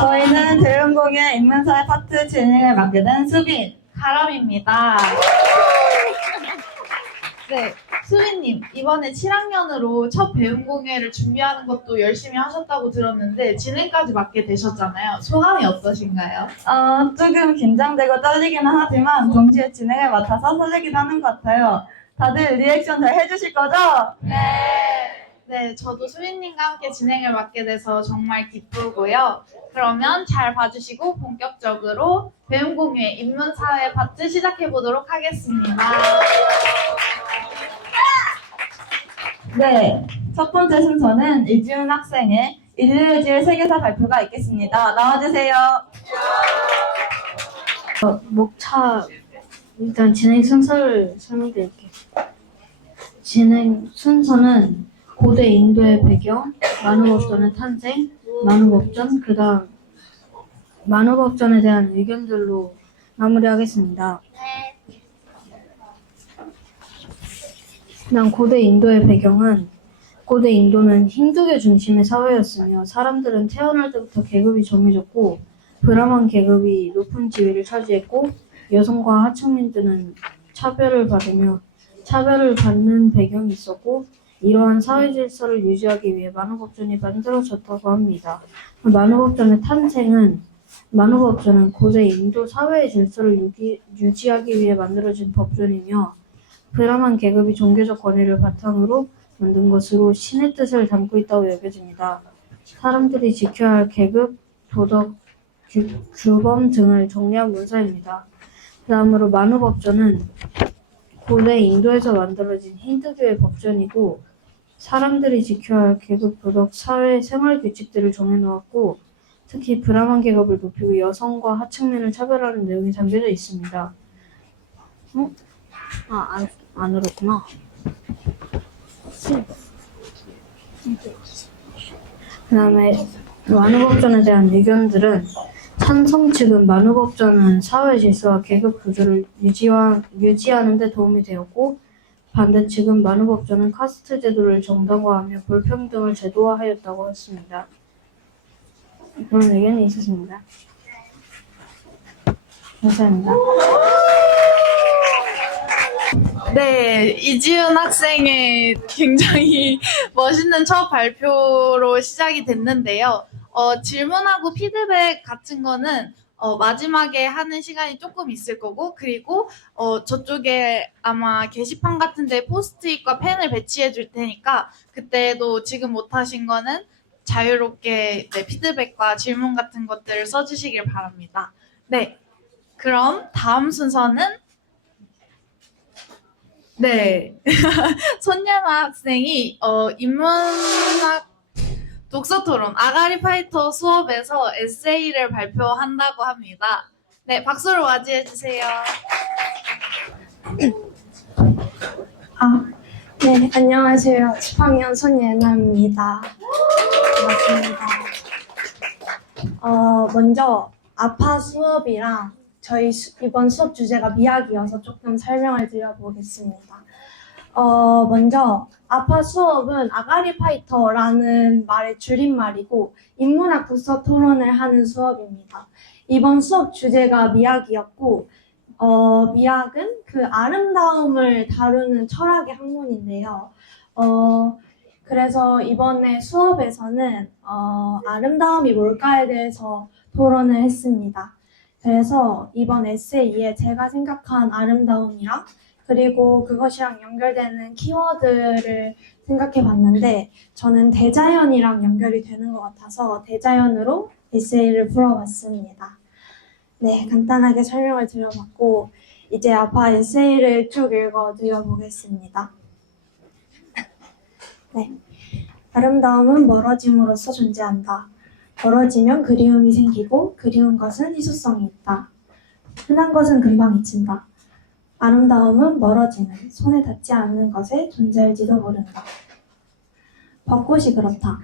저희는 대운공예 인문사회 파트 진행을 맡게 된 수빈, 가람입니다. 네, 수빈님, 이번에 7학년으로 첫 배움공예를 준비하는 것도 열심히 하셨다고 들었는데 진행까지 맡게 되셨잖아요. 소감이 어떠신가요? 조금 긴장되고 떨리기는 하지만 동시에 진행을 맡아서 설레기도 하는 것 같아요. 다들 리액션 잘 해주실 거죠? 네, 저도 수빈님과 함께 진행을 맡게 돼서 정말 기쁘고요. 그러면 잘 봐주시고 본격적으로 배움공예 인문사회 파트 시작해보도록 하겠습니다. 네, 첫 번째 순서는 이지훈 학생의 일일지의 세계사 발표가 있겠습니다. 나와주세요. 목차 일단 진행 순서를 설명드릴게요. 진행 순서는 고대 인도의 배경, 만우법전의 탄생, 만우법전, 그다음 만우법전에 대한 의견들로 마무리하겠습니다. 그다음 고대 인도의 배경은 고대 인도는 힌두교 중심의 사회였으며 사람들은 태어날 때부터 계급이 정해졌고 브라만 계급이 높은 지위를 차지했고 여성과 하층민들은 차별을 받는 배경이 있었고 이러한 사회 질서를 유지하기 위해 만우법전이 만들어졌다고 합니다. 만우법전의 탄생은 만우법전은 고대 인도 사회의 질서를 유지하기 위해 만들어진 법전이며 브라만 계급이 종교적 권위를 바탕으로 만든 것으로 신의 뜻을 담고 있다고 여겨집니다. 사람들이 지켜야 할 계급, 도덕, 규범 등을 정리한 문서입니다. 다음으로 만우법전은 고대 인도에서 만들어진 힌두교의 법전이고 사람들이 지켜야 할 계급, 도덕, 사회, 생활 규칙들을 정해놓았고 특히 브라만 계급을 높이고 여성과 하층민을 차별하는 내용이 담겨져 있습니다. 안 울었구나. 그 다음에 만우법전에 대한 의견들은 찬성 측은 만우법전은 사회 질서와 계급 구조를 유지하는 데 도움이 되었고 반대 측은 만우법전은 카스트 제도를 정당화하며 불평등을 제도화하였다고 했습니다. 그런 의견이 있었습니다. 감사합니다. 네, 이지훈 학생의 굉장히 멋있는 첫 발표로 시작이 됐는데요. 질문하고 피드백 같은 거는 마지막에 하는 시간이 조금 있을 거고, 그리고 저쪽에 아마 게시판 같은 데 포스트잇과 펜을 배치해 줄 테니까 그때도 지금 못하신 거는 자유롭게 피드백과 질문 같은 것들을 써주시길 바랍니다. 네, 그럼 다음 순서는 네, 손예나 학생이 인문학 독서토론 아가리 파이터 수업에서 에세이를 발표한다고 합니다. 네, 박수로 맞이해주세요. 네, 안녕하세요. 10학년 손예나입니다. 반갑습니다. 먼저 아파 수업이랑 저희 이번 수업 주제가 미학이어서 조금 설명을 드려보겠습니다. 먼저 아파 수업은 아가리 파이터라는 말의 줄임말이고 인문학 독서 토론을 하는 수업입니다. 이번 수업 주제가 미학이었고 미학은 그 아름다움을 다루는 철학의 학문인데요. 그래서 이번에 수업에서는 아름다움이 뭘까에 대해서 토론을 했습니다. 그래서 이번 에세이에 제가 생각한 아름다움이랑 그리고 그것이랑 연결되는 키워드를 생각해 봤는데 저는 대자연이랑 연결이 되는 것 같아서 대자연으로 에세이를 풀어봤습니다. 네, 간단하게 설명을 드려봤고 이제 아파 에세이를 쭉 읽어드려보겠습니다. 네, 아름다움은 멀어짐으로써 존재한다. 멀어지면 그리움이 생기고 그리운 것은 희소성이 있다. 흔한 것은 금방 잊힌다. 아름다움은 멀어지는, 손에 닿지 않는 것의 존재일지도 모른다. 벚꽃이 그렇다.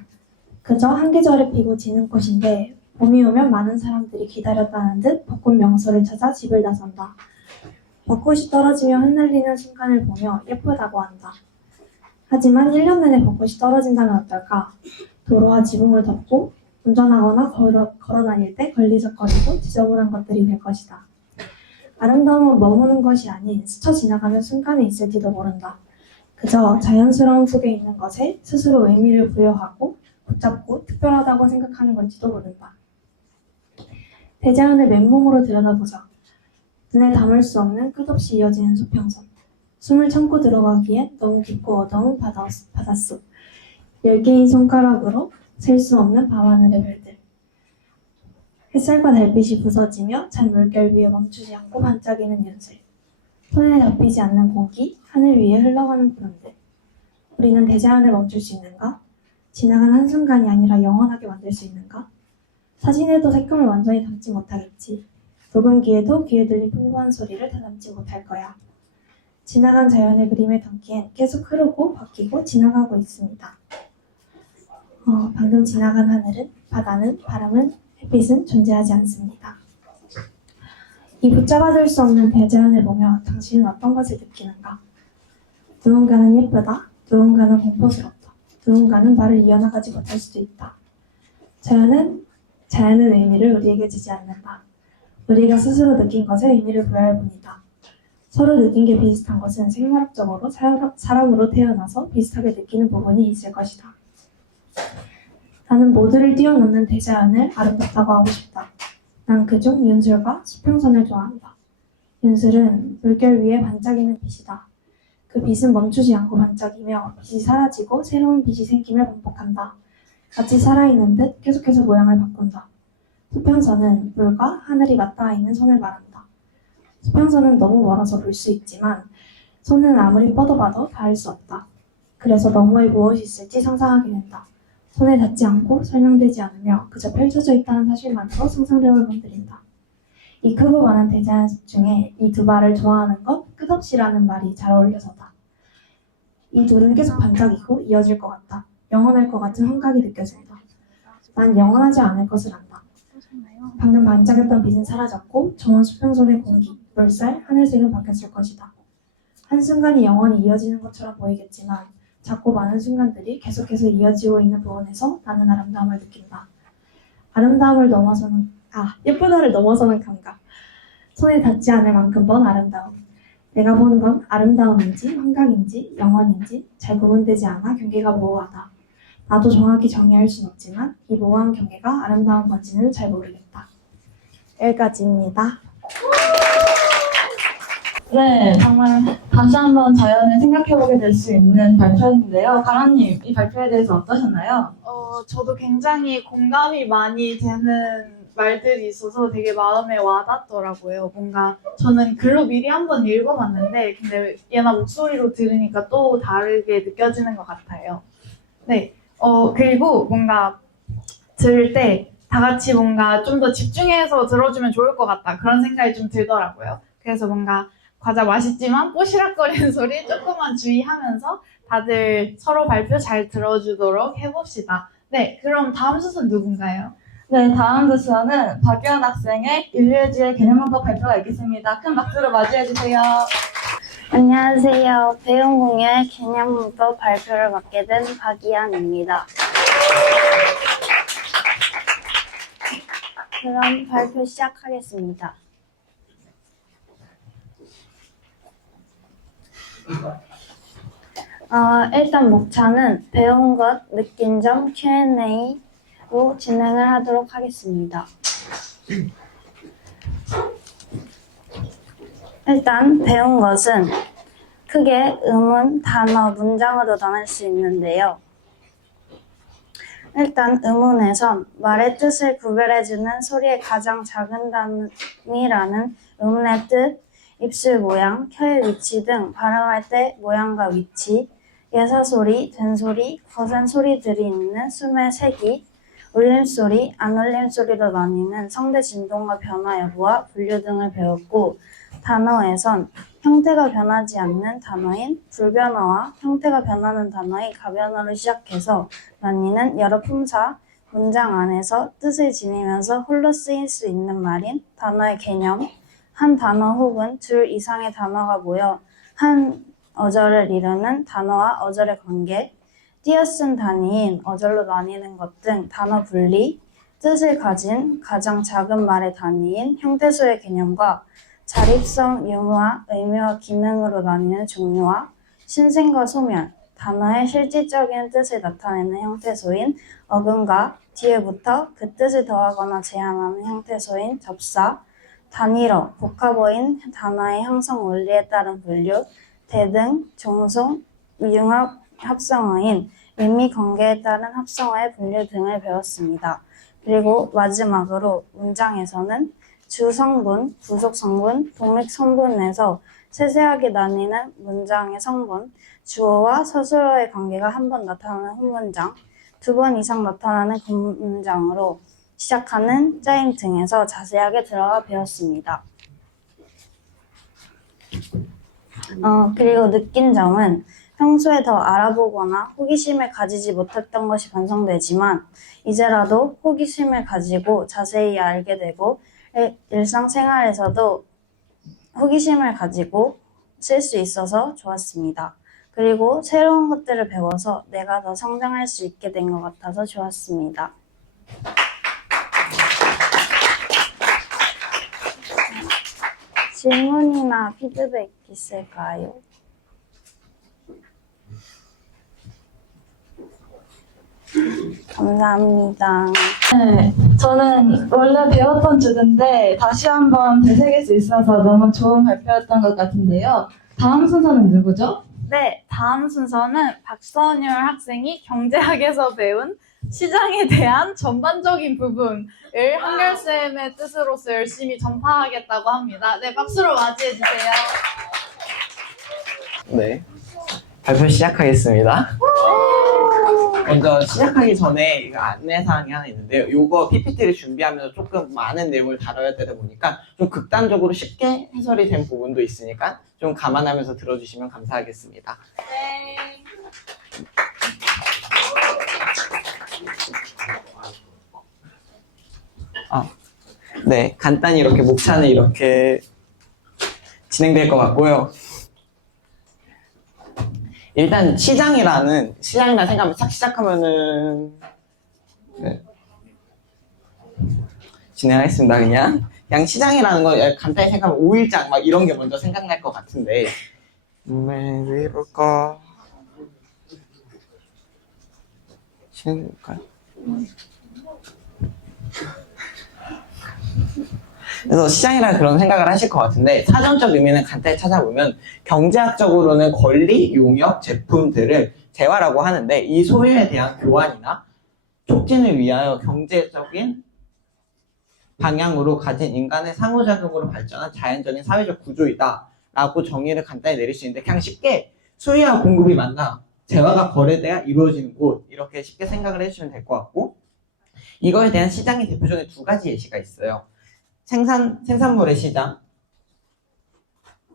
그저 한 계절에 피고 지는 꽃인데 봄이 오면 많은 사람들이 기다렸다는 듯 벚꽃 명소를 찾아 집을 나선다. 벚꽃이 떨어지며 흩날리는 순간을 보며 예쁘다고 한다. 하지만 1년 내내 벚꽃이 떨어진다면 어떨까? 도로와 지붕을 덮고 운전하거나 걸어 다닐 때 걸리적거리고 지저분한 것들이 될 것이다. 아름다움은 머무는 것이 아닌 스쳐 지나가는 순간에 있을지도 모른다. 그저 자연스러움 속에 있는 것에 스스로 의미를 부여하고 붙잡고 특별하다고 생각하는 건지도 모른다. 대자연을 맨몸으로 들여다보자. 눈에 담을 수 없는 끝없이 이어지는 수평선. 숨을 참고 들어가기엔 너무 깊고 어두운 바닷속. 10개의 손가락으로 셀 수 없는 밤하늘의 별들. 햇살과 달빛이 부서지며 찬 물결 위에 멈추지 않고 반짝이는 연슬. 손에 잡히지 않는 공기, 하늘 위에 흘러가는 구름들. 우리는 대자연을 멈출 수 있는가? 지나간 한순간이 아니라 영원하게 만들 수 있는가? 사진에도 색감을 완전히 담지 못하겠지. 녹음기에도 귀에 들린 풍부한 소리를 다 담지 못할 거야. 지나간 자연의 그림에 담기엔 계속 흐르고 바뀌고 지나가고 있습니다. 방금 지나간 하늘은, 바다는, 바람은, 햇빛은 존재하지 않습니다. 이 붙잡아둘 수 없는 대자연을 보며 당신은 어떤 것을 느끼는가? 누군가는 예쁘다, 누군가는 공포스럽다, 누군가는 말을 이어나가지 못할 수도 있다. 자연은 의미를 우리에게 주지 않는다. 우리가 스스로 느낀 것에 의미를 부여할 뿐이다. 서로 느낀 게 비슷한 것은 생물학적으로 사람으로 태어나서 비슷하게 느끼는 부분이 있을 것이다. 나는 모두를 뛰어넘는 대자연을 아름답다고 하고 싶다. 난 그중 윤술과 수평선을 좋아한다. 윤술은 물결 위에 반짝이는 빛이다. 그 빛은 멈추지 않고 반짝이며 빛이 사라지고 새로운 빛이 생김을 반복한다. 같이 살아있는 듯 계속해서 모양을 바꾼다. 수평선은 물과 하늘이 맞닿아 있는 선을 말한다. 수평선은 너무 멀어서 볼 수 있지만 손은 아무리 뻗어봐도 닿을 수 없다. 그래서 너머에 무엇이 있을지 상상하게 된다. 손에 닿지 않고 설명되지 않으며 그저 펼쳐져 있다는 사실만으로 상상력을 건드린다. 이 크고 많은 대자연 중에 이 두 말을 좋아하는 것 끝없이라는 말이 잘 어울려서다. 이 둘은 계속 반짝이고 이어질 것 같다. 영원할 것 같은 환각이 느껴진다. 난 영원하지 않을 것을 안다. 방금 반짝였던 빛은 사라졌고 정원 수평선의 공기, 물살, 하늘색은 바뀌었을 것이다. 한순간이 영원히 이어지는 것처럼 보이겠지만 작고 많은 순간들이 계속해서 이어지고 있는 부분에서 나는 아름다움을 느낀다. 예쁘다를 넘어서는 감각. 손에 닿지 않을 만큼 먼 아름다움. 내가 보는 건 아름다움인지 환각인지 영원인지 잘 구분되지 않아 경계가 모호하다. 나도 정확히 정의할 순 없지만 이 모호한 경계가 아름다운 건지는 잘 모르겠다. 여기까지입니다. 네, 정말 다시 한번 자연을 생각해보게 될 수 있는 발표였는데요. 가라님, 이 발표에 대해서 어떠셨나요? 저도 굉장히 공감이 많이 되는 말들이 있어서 되게 마음에 와닿더라고요. 뭔가 저는 글로 미리 한번 읽어봤는데 근데 얘나 목소리로 들으니까 또 다르게 느껴지는 것 같아요. 네, 그리고 뭔가 들을 때 다 같이 뭔가 좀 더 집중해서 들어주면 좋을 것 같다 그런 생각이 좀 들더라고요. 그래서 뭔가 과자 맛있지만 뽀시락거리는 소리 조금만 주의하면서 다들 서로 발표 잘 들어주도록 해봅시다. 네, 그럼 다음 수선 누군가요? 네, 다음 주수는 박유한 학생의 인류주의 개념문법 발표가 있겠습니다. 큰 박수로 맞이해주세요. 안녕하세요. 배움공유의 개념문법 발표를 맡게 된 박이한입니다. 그럼 발표 시작하겠습니다. 일단 목차는 배운 것, 느낀 점, Q&A로 진행을 하도록 하겠습니다. 일단 배운 것은 크게 의문, 단어, 문장으로 나눌 수 있는데요. 일단 의문에선 말의 뜻을 구별해주는 소리의 가장 작은 단위라는 의문의 뜻, 입술 모양, 혀의 위치 등 발음할 때 모양과 위치, 예사소리, 된소리, 거센 소리들이 있는 숨의 세기, 울림소리, 안 울림소리로 나뉘는 성대 진동과 변화 여부와 분류 등을 배웠고 단어에선 형태가 변하지 않는 단어인 불변어와 형태가 변하는 단어인 가변어로 시작해서 나뉘는 여러 품사, 문장 안에서 뜻을 지니면서 홀로 쓰일 수 있는 말인 단어의 개념, 한 단어 혹은 둘 이상의 단어가 모여 한 어절을 이루는 단어와 어절의 관계, 띄어쓴 단위인 어절로 나뉘는 것 등 단어 분리, 뜻을 가진 가장 작은 말의 단위인 형태소의 개념과 자립성, 유무와 의미와 기능으로 나뉘는 종류와 신생과 소멸, 단어의 실질적인 뜻을 나타내는 형태소인 어근과 뒤에부터 그 뜻을 더하거나 제한하는 형태소인 접사, 단일어, 복합어인 단어의 형성 원리에 따른 분류, 대등, 종송, 융합, 합성어인 의미 관계에 따른 합성어의 분류 등을 배웠습니다. 그리고 마지막으로 문장에서는 주 성분, 부속 성분, 독립 성분에서 세세하게 나뉘는 문장의 성분, 주어와 서술어의 관계가 한 번 나타나는 훈문장, 2번 이상 나타나는 군문장으로 시작하는 짜임 등에서 자세하게 들어가 배웠습니다. 그리고 느낀 점은 평소에 더 알아보거나 호기심을 가지지 못했던 것이 반성되지만 이제라도 호기심을 가지고 자세히 알게 되고 일상생활에서도 호기심을 가지고 쓸 수 있어서 좋았습니다. 그리고 새로운 것들을 배워서 내가 더 성장할 수 있게 된 것 같아서 좋았습니다. 질문이나 피드백 있을까요? 감사합니다. 네, 저는 원래 배웠던 주제인데 다시 한번 되새길 수 있어서 너무 좋은 발표였던 것 같은데요. 다음 순서는 누구죠? 네, 다음 순서는 박선율 학생이 경제학에서 배운 시장에 대한 전반적인 부분을 한결쌤의 뜻으로서 열심히 전파하겠다고 합니다. 네, 박수로 맞이해주세요. 네, 발표 시작하겠습니다. 먼저 시작하기 전에 이거 안내사항이 하나 있는데요. 이거 PPT를 준비하면서 조금 많은 내용을 다뤄야 되다 보니까 좀 극단적으로 쉽게 해설이 된 부분도 있으니까 좀 감안하면서 들어주시면 감사하겠습니다. 네, 간단히 이렇게 목차는 이렇게 진행될 것 같고요. 일단 시장이라는 생각하면 싹 시작하면은 네. 진행하겠습니다. 그냥 시장이라는 거 간단히 생각하면 5일장 막 이런 게 먼저 생각날 것 같은데 왜 이럴까? 진행될까요? 그래서 시장이라 그런 생각을 하실 것 같은데 사전적 의미는 간단히 찾아보면 경제학적으로는 권리, 용역, 제품들을 재화라고 하는데 이 소유에 대한 교환이나 촉진을 위하여 경제적인 방향으로 가진 인간의 상호작용으로 발전한 자연적인 사회적 구조이다 라고 정의를 간단히 내릴 수 있는데 그냥 쉽게 수요와 공급이 만나 재화가 거래돼야 이루어지는 곳 이렇게 쉽게 생각을 해주시면 될 것 같고 이거에 대한 시장의 대표적인 두 가지 예시가 있어요. 생산물의 시장,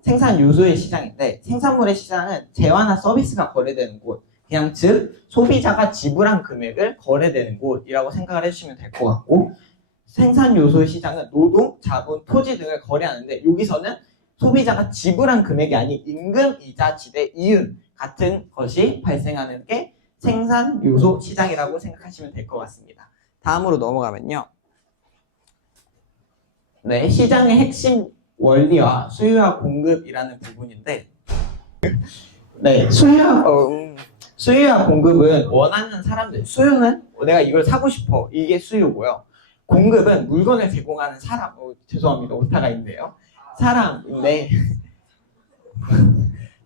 생산 요소의 시장인데 생산물의 시장은 재화나 서비스가 거래되는 곳, 그냥 즉 소비자가 지불한 금액을 거래되는 곳이라고 생각을 해주시면 될 것 같고 생산 요소의 시장은 노동, 자본, 토지 등을 거래하는데 여기서는 소비자가 지불한 금액이 아닌 임금, 이자, 지대, 이윤 같은 것이 발생하는 게 생산 요소 시장이라고 생각하시면 될 것 같습니다. 다음으로 넘어가면요. 네, 시장의 핵심 원리와 수요와 공급이라는 부분인데 네, 수요와 공급은 원하는 사람들 수요는 내가 이걸 사고 싶어 이게 수요고요. 공급은 물건을 제공하는 사람 죄송합니다. 오타가 있네요.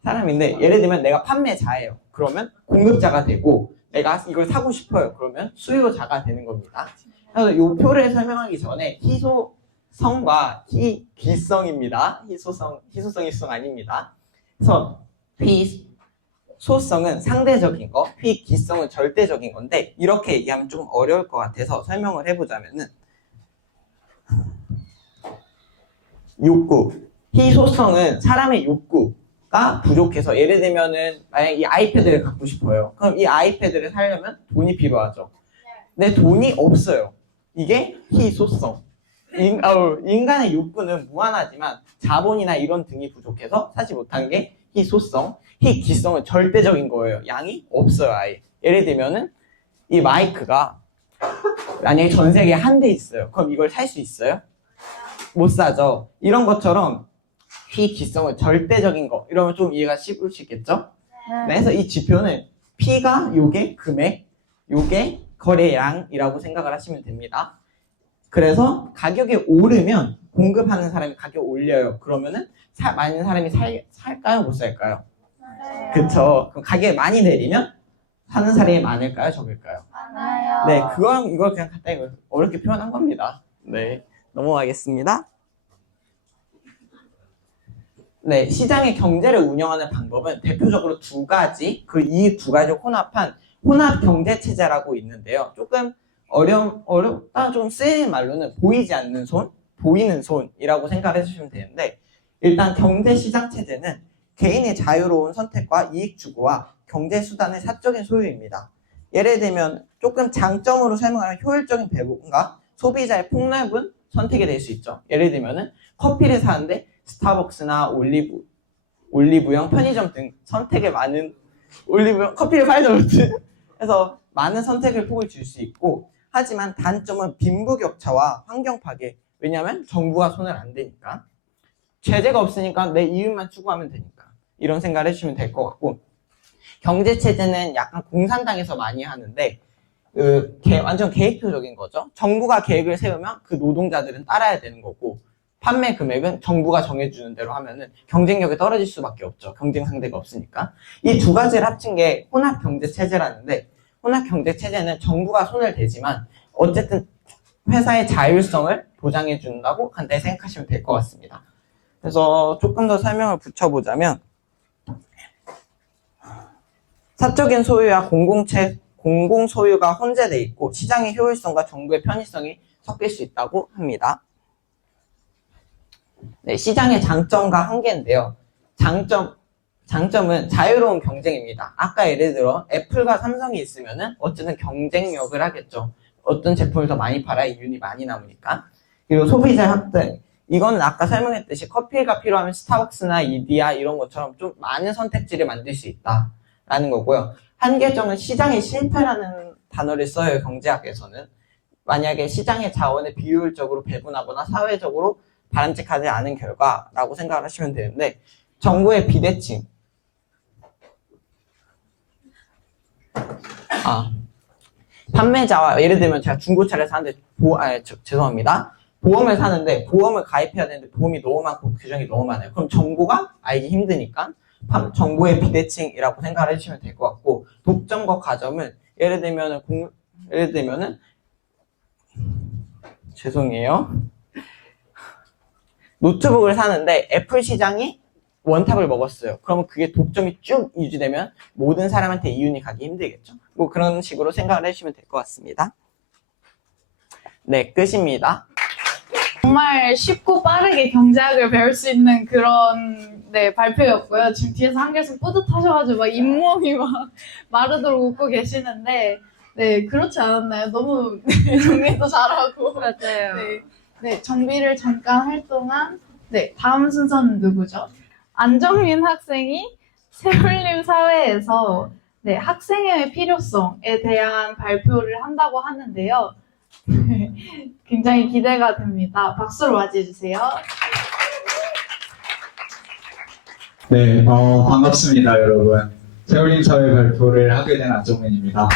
사람인데 예를 들면 내가 판매자예요. 그러면 공급자가 되고 내가 이걸 사고 싶어요. 그러면 수요자가 되는 겁니다. 그래서 이 표를 설명하기 전에 희소성과 희기성입니다. 희소성 아닙니다. 그래서 희소성은 상대적인 거, 희기성은 절대적인 건데 이렇게 얘기하면 좀 어려울 것 같아서 설명을 해보자면은 욕구, 희소성은 사람의 욕구가 부족해서 예를 들면은 만약 이 아이패드를 갖고 싶어요. 그럼 이 아이패드를 사려면 돈이 필요하죠. 근데 돈이 없어요. 이게 희소성. 인간의 욕구는 무한하지만 자본이나 이런 등이 부족해서 사지 못한 게 희소성. 희기성은 절대적인 거예요. 양이 없어요, 아예. 예를 들면은 이 마이크가 만약에 전 세계에 한 대 있어요. 그럼 이걸 살 수 있어요? 못 사죠. 이런 것처럼 P기성은 절대적인 거 이러면 좀 이해가 쉽을 수 있겠죠? 네, 그래서 이 지표는 P가 요게 금액, 요게 거래량이라고 생각을 하시면 됩니다. 그래서 가격이 오르면 공급하는 사람이 가격 올려요. 그러면은 많은 사람이 살까요? 못 살까요? 그쵸. 그럼 가격이 많이 내리면 사는 사람이 많을까요? 적을까요? 많아요. 네, 이걸 그냥 간단히 어렵게 표현한 겁니다. 네, 넘어가겠습니다. 네, 시장의 경제를 운영하는 방법은 대표적으로 두 가지, 이 두 가지를 혼합한 혼합 경제 체제라고 있는데요. 조금 어렵다 좀 쓰이는 말로는 보이지 않는 손, 보이는 손이라고 생각해 주시면 되는데, 일단 경제 시장 체제는 개인의 자유로운 선택과 이익 추구와 경제 수단의 사적인 소유입니다. 예를 들면 조금 장점으로 설명하면 효율적인 배분과 소비자의 폭넓은 선택이 될 수 있죠. 예를 들면은 커피를 사는데 스타벅스나 올리브영, 편의점 등 선택의 많은 커피를 팔죠. 그래서 많은 선택의 폭을 줄 수 있고, 하지만 단점은 빈부격차와 환경 파괴. 왜냐하면 정부가 손을 안 대니까, 제재가 없으니까 내 이윤만 추구하면 되니까, 이런 생각을 해주시면 될 것 같고, 경제 체제는 약간 공산당에서 많이 하는데 완전 계획표적인 거죠. 정부가 계획을 세우면 그 노동자들은 따라야 되는 거고, 판매 금액은 정부가 정해주는 대로 하면은 경쟁력이 떨어질 수밖에 없죠. 경쟁 상대가 없으니까. 이 두 가지를 합친 게 혼합 경제 체제라는데, 혼합 경제 체제는 정부가 손을 대지만 어쨌든 회사의 자율성을 보장해 준다고 간단히 생각하시면 될 것 같습니다. 그래서 조금 더 설명을 붙여보자면, 사적인 소유와 공공 소유가 혼재되어 있고 시장의 효율성과 정부의 편의성이 섞일 수 있다고 합니다. 네, 시장의 장점과 한계인데요. 장점은 자유로운 경쟁입니다. 아까 예를 들어 애플과 삼성이 있으면은 어쨌든 경쟁력을 하겠죠. 어떤 제품을 더 많이 팔아야 이윤이 많이 남으니까. 그리고 소비자 확대. 이건 아까 설명했듯이 커피가 필요하면 스타벅스나 이디야 이런 것처럼 좀 많은 선택지를 만들 수 있다라는 거고요. 한계점은 시장의 실패라는 단어를 써요. 경제학에서는. 만약에 시장의 자원을 비효율적으로 배분하거나 사회적으로 바람직하지 않은 결과라고 생각을 하시면 되는데, 정부의 비대칭. 판매자와, 예를 들면 제가 중고차를 사는데 죄송합니다. 보험을 사는데 보험을 가입해야 되는데 보험이 너무 많고 규정이 너무 많아요. 그럼 정부가 알기 힘드니까 정부의 비대칭이라고 생각을 해주시면 될 것 같고, 독점과 가점은 예를 들면은 죄송해요. 노트북을 사는데 애플 시장이 원탑을 먹었어요. 그러면 그게 독점이 쭉 유지되면 모든 사람한테 이윤이 가기 힘들겠죠. 뭐 그런 식으로 생각을 해주시면 될 것 같습니다. 네, 끝입니다. 정말 쉽고 빠르게 경제학을 배울 수 있는 그런 발표였고요. 지금 뒤에서 한결씀 뿌듯하셔가지고 막 잇몸이 막 마르도록 웃고 계시는데, 네, 그렇지 않았나요? 너무 정리도 잘하고. 맞아요. 네, 정비를 잠깐 할 동안, 다음 순서는 누구죠? 안정민 학생이 세울림 사회에서 학생의 필요성에 대한 발표를 한다고 하는데요. 굉장히 기대가 됩니다. 박수로 맞이해주세요. 네, 반갑습니다, 여러분. 세울림 사회 발표를 하게 된 안정민입니다.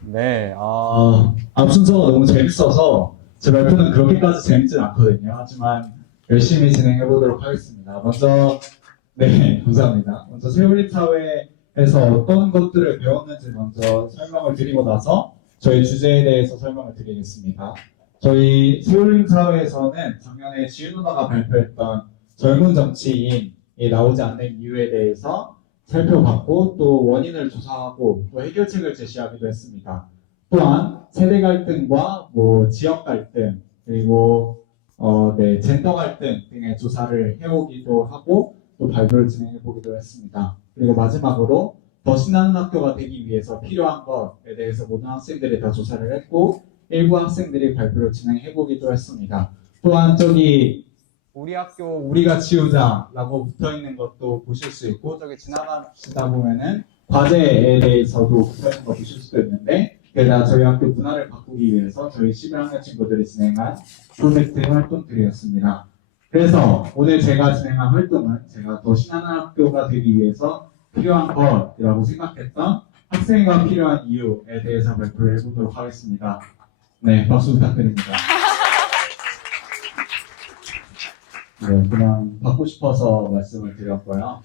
네, 앞 순서가 너무 재밌어서 제 발표는 그렇게까지 재밌진 않거든요. 하지만 열심히 진행해 보도록 하겠습니다. 먼저, 감사합니다. 먼저 세울림 사회에서 어떤 것들을 배웠는지 먼저 설명을 드리고 나서 저희 주제에 대해서 설명을 드리겠습니다. 저희 세울림 사회에서는 작년에 지윤 누나가 발표했던 젊은 정치인이 나오지 않는 이유에 대해서 살펴봤고, 또 원인을 조사하고 또 해결책을 제시하기도 했습니다. 또한 세대 갈등과 지역 갈등, 그리고 젠더 갈등 등의 조사를 해오기도 하고 또 발표를 진행해보기도 했습니다. 그리고 마지막으로 더 신나는 학교가 되기 위해서 필요한 것에 대해서 모든 학생들이 다 조사를 했고, 일부 학생들이 발표를 진행해보기도 했습니다. 또한 저기 우리 학교 우리가 치우자라고 붙어있는 것도 보실 수 있고, 저기 지나가시다 보면은 과제에 대해서도 붙어있는 거 보실 수도 있는데, 게다가 저희 학교 문화를 바꾸기 위해서 저희 11학년 친구들이 진행한 프로젝트 활동들이었습니다. 그래서 오늘 제가 진행한 활동은 제가 더 신나는 학교가 되기 위해서 필요한 것이라고 생각했던 학생과 필요한 이유에 대해서 발표를 해보도록 하겠습니다. 네, 박수 부탁드립니다. 네, 그냥 받고 싶어서 말씀을 드렸고요.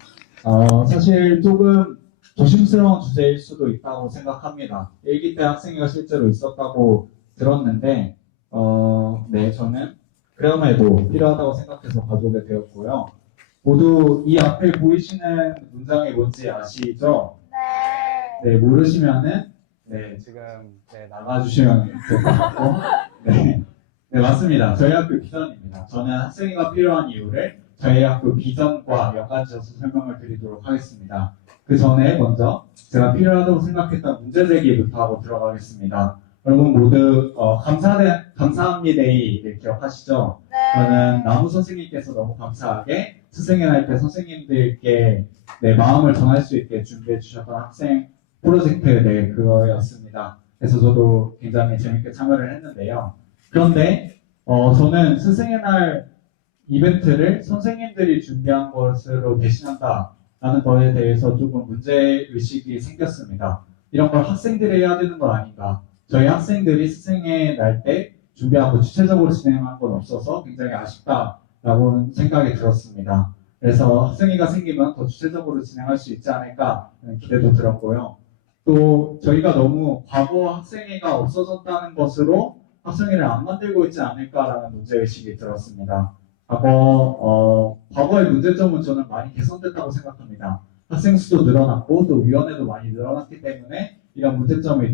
사실 조금 조심스러운 주제일 수도 있다고 생각합니다. 일기 때 학생회가 실제로 있었다고 들었는데, 네, 저는 그럼에도 필요하다고 생각해서 가져오게 되었고요. 모두 이 앞에 보이시는 문장이 뭔지 아시죠? 네, 모르시면은, 네, 지금, 네, 나가주시면 될 것 같고, 네. 네, 맞습니다. 저희 학교 비전입니다. 저는 학생회가 필요한 이유를 저희 학교 비전과 연관지어서 설명을 드리도록 하겠습니다. 그 전에 먼저 제가 필요하다고 생각했던 문제제기부터 하고 들어가겠습니다. 여러분 모두 감사합니다를 기억하시죠? 저는 나무 선생님께서 너무 감사하게 스승의 날 때 선생님들께 내 마음을 전할 수 있게 준비해 주셨던 학생 프로젝트 네 그거였습니다. 그래서 저도 굉장히 재밌게 참여를 했는데요. 그런데 저는 스승의 날 이벤트를 선생님들이 준비한 것으로 대신한다라는 거에 대해서 조금 문제의식이 생겼습니다. 이런 걸 학생들이 해야 되는 거 아닌가. 저희 학생들이 스승의 날 때 준비하고 주체적으로 진행한 건 없어서 굉장히 아쉽다라고 생각이 들었습니다. 그래서 학생회가 생기면 더 주체적으로 진행할 수 있지 않을까 하는 기대도 들었고요. 또 저희가 너무 과거 학생회가 없어졌다는 것으로 학생회를 안 만들고 있지 않을까라는 문제의식이 들었습니다. 과거의 문제점은 저는 많이 개선됐다고 생각합니다. 학생 수도 늘어났고 또 위원회도 많이 늘어났기 때문에 이런 문제점이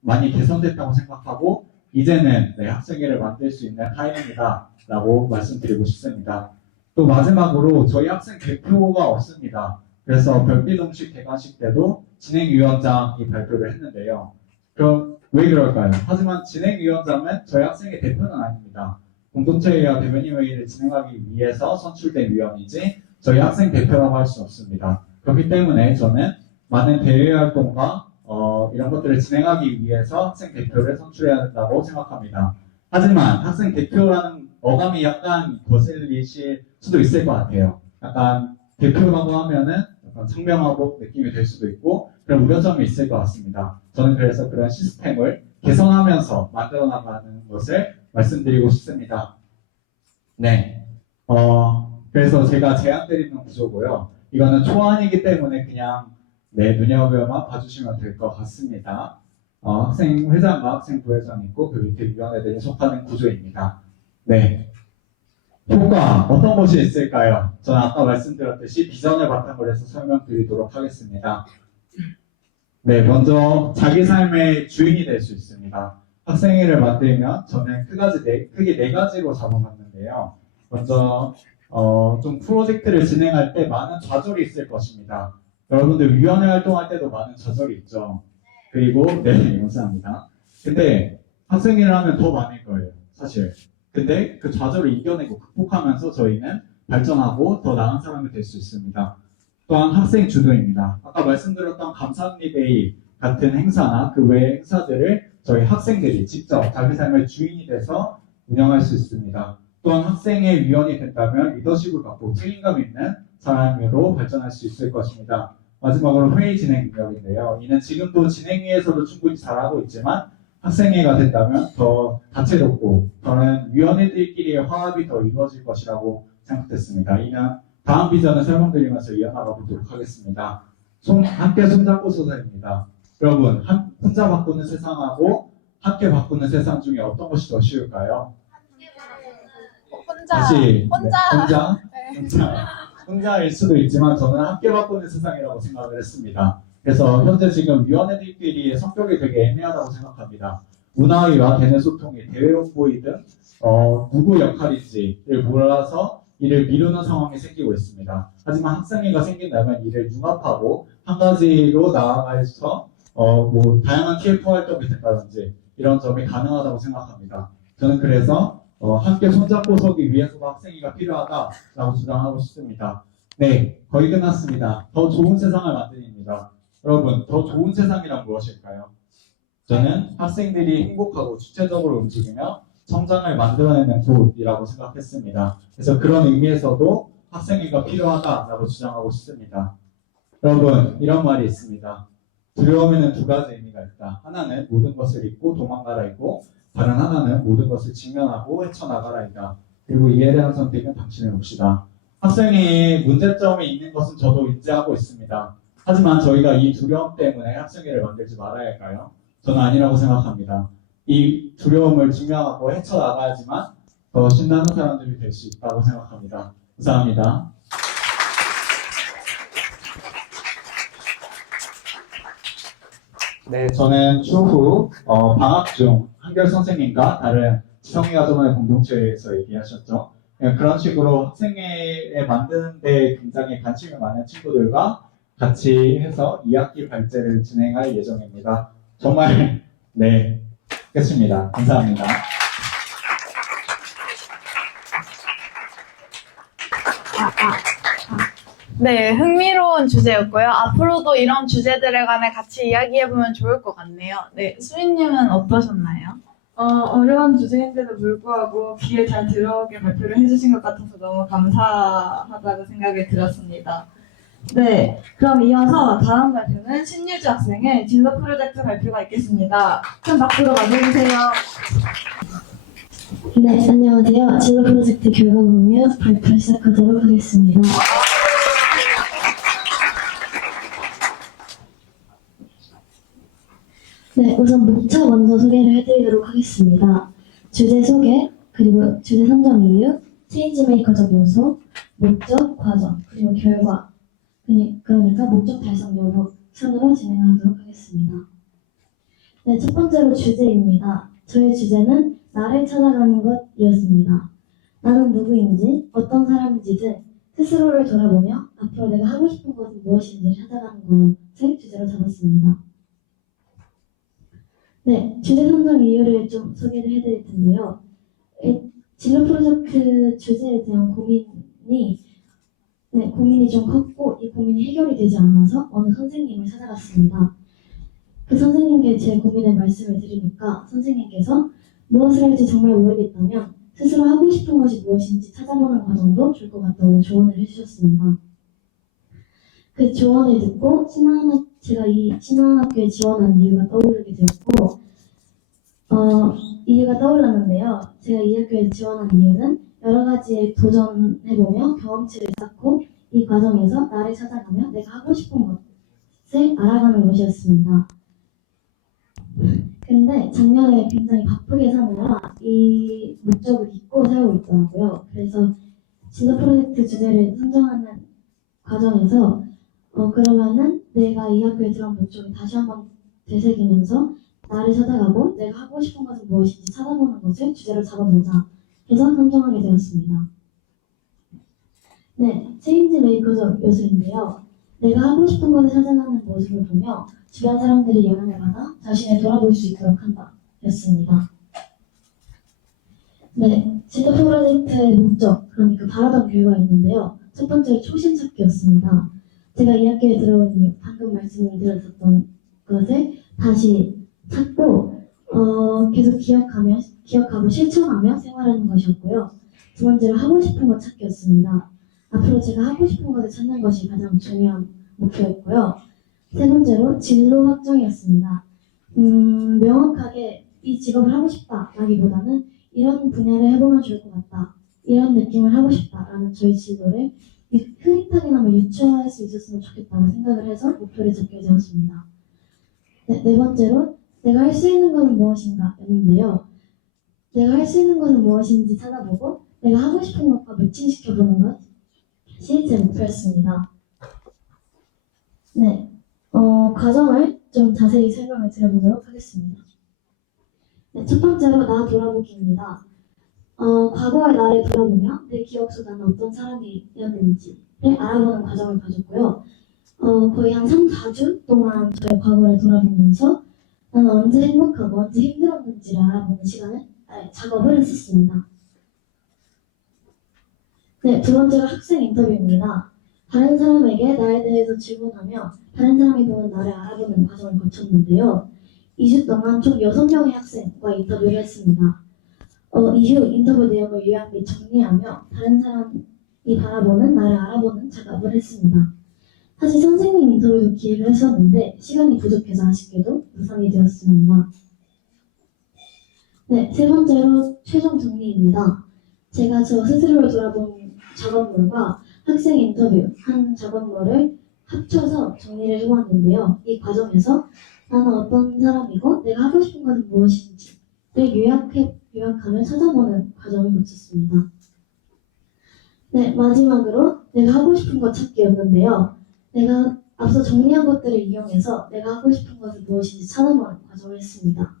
많이 개선됐다고 생각하고 이제는 네, 학생회를 만들 수 있는 타이밍이다 라고 말씀드리고 싶습니다. 또 마지막으로 저희 학생 대표가 없습니다. 그래서 별빛음식 개관식 때도 진행위원장이 발표를 했는데요. 그럼 왜 그럴까요? 하지만 진행위원장은 저희 학생의 대표는 아닙니다. 공동체회의와 대변인회의를 진행하기 위해서 선출된 위원이지 저희 학생 대표라고 할 수 없습니다. 그렇기 때문에 저는 많은 대외 활동과 이런 것들을 진행하기 위해서 학생 대표를 선출해야 한다고 생각합니다. 하지만 학생 대표라는 어감이 약간 거슬리실 수도 있을 것 같아요. 약간 대표라고 하면은 약간 상명하고 느낌이 될 수도 있고 그런 우려점이 있을 것 같습니다. 저는 그래서 그런 시스템을 개선하면서 만들어 나가는 것을 말씀드리고 싶습니다. 네. 그래서 제가 제안드리는 구조고요. 이거는 초안이기 때문에 그냥 네, 눈여겨만 봐주시면 될 것 같습니다. 학생 회장과 학생 부회장이 있고 그 밑에 위원회들이 속하는 구조입니다. 네. 효과 어떤 것이 있을까요? 저는 아까 말씀드렸듯이 비전을 바탕으로 해서 설명드리도록 하겠습니다. 네, 먼저 자기 삶의 주인이 될 수 있습니다. 학생회를 만들면 저는 크게 네 가지로 잡아봤는데요. 먼저 좀 프로젝트를 진행할 때 많은 좌절이 있을 것입니다. 여러분들 위원회 활동할 때도 많은 좌절이 있죠. 그리고 네, 감사합니다. 근데 학생회를 하면 더 많을 거예요, 사실. 근데 그 좌절을 이겨내고 극복하면서 저희는 발전하고 더 나은 사람이 될 수 있습니다. 또한 학생 주도입니다. 아까 말씀드렸던 감사합니데이 같은 행사나 그 외의 행사들을 저희 학생들이 직접 자기 삶의 주인이 돼서 운영할 수 있습니다. 또한 학생의 위원이 된다면 리더십을 갖고 책임감 있는 사람으로 발전할 수 있을 것입니다. 마지막으로 회의 진행 능력인데요. 이는 지금도 진행위에서도 충분히 잘하고 있지만 학생회가 된다면 더 다채롭고 저는 위원회들끼리의 화합이 더 이루어질 것이라고 생각했습니다. 이는 다음 비전을 설명드리면서 이어나가 보도록 하겠습니다. 함께 손잡고 소설입니다. 여러분, 혼자 바꾸는 세상하고 함께 바꾸는 세상 중에 어떤 것이 더 쉬울까요? 다시 혼자일 수도 있지만 저는 함께 바꾸는 세상이라고 생각을 했습니다. 그래서 현재 지금 위원회들끼리의 성격이 되게 애매하다고 생각합니다. 문화위와 대내 소통이 대외 홍보이 등 누구 역할인지를 몰라서 이를 미루는 상황이 생기고 있습니다. 하지만 학생회가 생긴다면 이를 융합하고 한 가지로 나아가서 다양한 TF 활동이 된다든지 이런 점이 가능하다고 생각합니다. 저는 그래서 함께 손잡고 서기 위해서도 학생회가 필요하다라고 주장하고 싶습니다. 네, 거의 끝났습니다. 더 좋은 세상을 만듭니다. 여러분, 더 좋은 세상이란 무엇일까요? 저는 학생들이 행복하고 주체적으로 움직이며 성장을 만들어내는 곳이라고 생각했습니다. 그래서 그런 의미에서도 학생회가 필요하다라고 주장하고 싶습니다. 여러분, 이런 말이 있습니다. 두려움에는 두 가지 의미가 있다. 하나는 모든 것을 잊고 도망가라이고, 다른 하나는 모든 것을 직면하고 헤쳐나가라이다. 그리고 이에 대한 선택은 당신의 몫이다. 학생회에 문제점이 있는 것은 저도 인지하고 있습니다. 하지만 저희가 이 두려움 때문에 학생회를 만들지 말아야 할까요? 저는 아니라고 생각합니다. 이 두려움을 직면하고 헤쳐나가야지만 더 신나는 사람들이 될 수 있다고 생각합니다. 감사합니다. 네, 저는 추후 방학 중 한결 선생님과 다른 지성이가 저번에 공동체에서 얘기하셨죠. 그런 식으로 학생회에 만드는 데 굉장히 관심이 많은 친구들과 같이 해서 2학기 발제를 진행할 예정입니다. 정말 네, 끝입니다. 감사합니다. 네, 흥미로운 주제였고요. 앞으로도 이런 주제들에 관해 같이 이야기해보면 좋을 것 같네요. 네, 수인님은 어떠셨나요? 어려운 주제인데도 불구하고 귀에 잘 들어오게 발표를 해주신 것 같아서 너무 감사하다고 생각이 들었습니다. 네, 그럼 이어서 다음 발표는 신유주 학생의 진로 프로젝트 발표가 있겠습니다. 큰 박수로 맞아주세요. 네, 안녕하세요. 진로 프로젝트 결과 공유 발표 시작하도록 하겠습니다. 네, 우선 목차 먼저 소개를 해드리도록 하겠습니다. 주제 소개, 그리고 주제 선정 이유, 체인지 메이커적 요소, 목적, 과정, 그리고 결과. 그러니까 목적 달성 여부 순으로 진행하도록 하겠습니다. 네, 첫 번째로 주제입니다. 저의 주제는 나를 찾아가는 것이었습니다. 나는 누구인지, 어떤 사람인지 등 스스로를 돌아보며 앞으로 내가 하고 싶은 것은 무엇인지 찾아가는 것을 주제로 잡았습니다. 네, 주제 선정 이유를 좀 소개를 해드릴 텐데요. 진로 프로젝트 주제에 대한 고민이 좀 컸고 이 고민이 해결이 되지 않아서 어느 선생님을 찾아갔습니다. 그 선생님께 제 고민을 말씀을 드리니까 선생님께서 무엇을 할지 정말 모르겠다면 스스로 하고 싶은 것이 무엇인지 찾아보는 과정도 좋을 것 같다고 조언을 해주셨습니다. 그 조언을 듣고 제가 이 신한학교에 지원한 이유가 떠오르게 되었고 이유가 떠올랐는데요. 제가 이 학교에 지원한 이유는 여러 가지에 도전해보며 경험치를 쌓고 이 과정에서 나를 찾아가며 내가 하고 싶은 것을 알아가는 것이었습니다. 근데 작년에 굉장히 바쁘게 사느라 이 목적을 잊고 살고 있더라고요. 그래서 진로 프로젝트 주제를 선정하는 과정에서 그러면은 내가 이 학교에 들어온 목적을 다시 한번 되새기면서 나를 찾아가고 내가 하고 싶은 것은 무엇인지 찾아보는 것을 주제로 잡아보자 해서 선정하게 되었습니다. 네, 체인지 메이커적 요소인데요. 내가 하고 싶은 것을 찾아가는 모습을 보며 주변 사람들이 영향을 받아 자신을 돌아볼 수 있도록 한다 였습니다. 네, 진로 프로젝트의 목적, 그러니까 바라던 결과가 있는데요. 첫 번째로 초심 찾기였습니다. 제가 이 학교에 들어온 이유, 방금 말씀을 드렸던 것을 다시 찾고 계속 기억하고 실천하며 생활하는 것이었고요. 두 번째로 하고 싶은 것 찾기였습니다. 앞으로 제가 하고 싶은 것을 찾는 것이 가장 중요한 목표였고요. 세 번째로 진로 확정이었습니다. 명확하게 이 직업을 하고 싶다라기보다는 이런 분야를 해보면 좋을 것 같다. 이런 느낌을 하고 싶다라는 저희 진로를 흐릿하게나마 유추할 수 있었으면 좋겠다고 생각을 해서 목표를 잡게 되었습니다. 네 번째로 내가 할 수 있는 것은 무엇인가 였는데요. 내가 할 수 있는 것은 무엇인지 찾아보고 내가 하고 싶은 것과 매칭시켜보는 것이 제 목표였습니다. 네, 과정을 좀 자세히 설명을 드려보도록 하겠습니다. 네, 첫 번째로 나 돌아보기입니다. 과거의 나를 돌아보며 내 기억 속 나는 어떤 사람이었는지를 알아보는 과정을 가졌고요. 거의 한 3, 4주 동안 저의 과거를 돌아보면서 나는 언제 행복하고 언제 힘들었는지를 알아보는 작업을 했었습니다. 네, 두 번째로 학생 인터뷰입니다. 다른 사람에게 나에 대해서 질문하며 다른 사람이 보는 나를 알아보는 과정을 거쳤는데요. 2주 동안 총 6명의 학생과 인터뷰를 했습니다. 이후 인터뷰 내용을 요약 및 정리하며 다른 사람이 바라보는 나를 알아보는 작업을 했습니다. 사실 선생님 인터뷰도 기획을 했었는데 시간이 부족해서 아쉽게도 무산이 되었습니다. 네, 세 번째로 최종 정리입니다. 제가 저 스스로를 돌아본 작업물과 학생 인터뷰 한 작업물을 합쳐서 정리를 해보았는데요. 이 과정에서 나는 어떤 사람이고 내가 하고 싶은 것은 무엇인지를 요약하며 찾아보는 과정을 거쳤습니다. 네, 마지막으로 내가 하고 싶은 것 찾기였는데요. 내가 앞서 정리한 것들을 이용해서 내가 하고 싶은 것은 무엇인지 찾아보는 과정을 했습니다.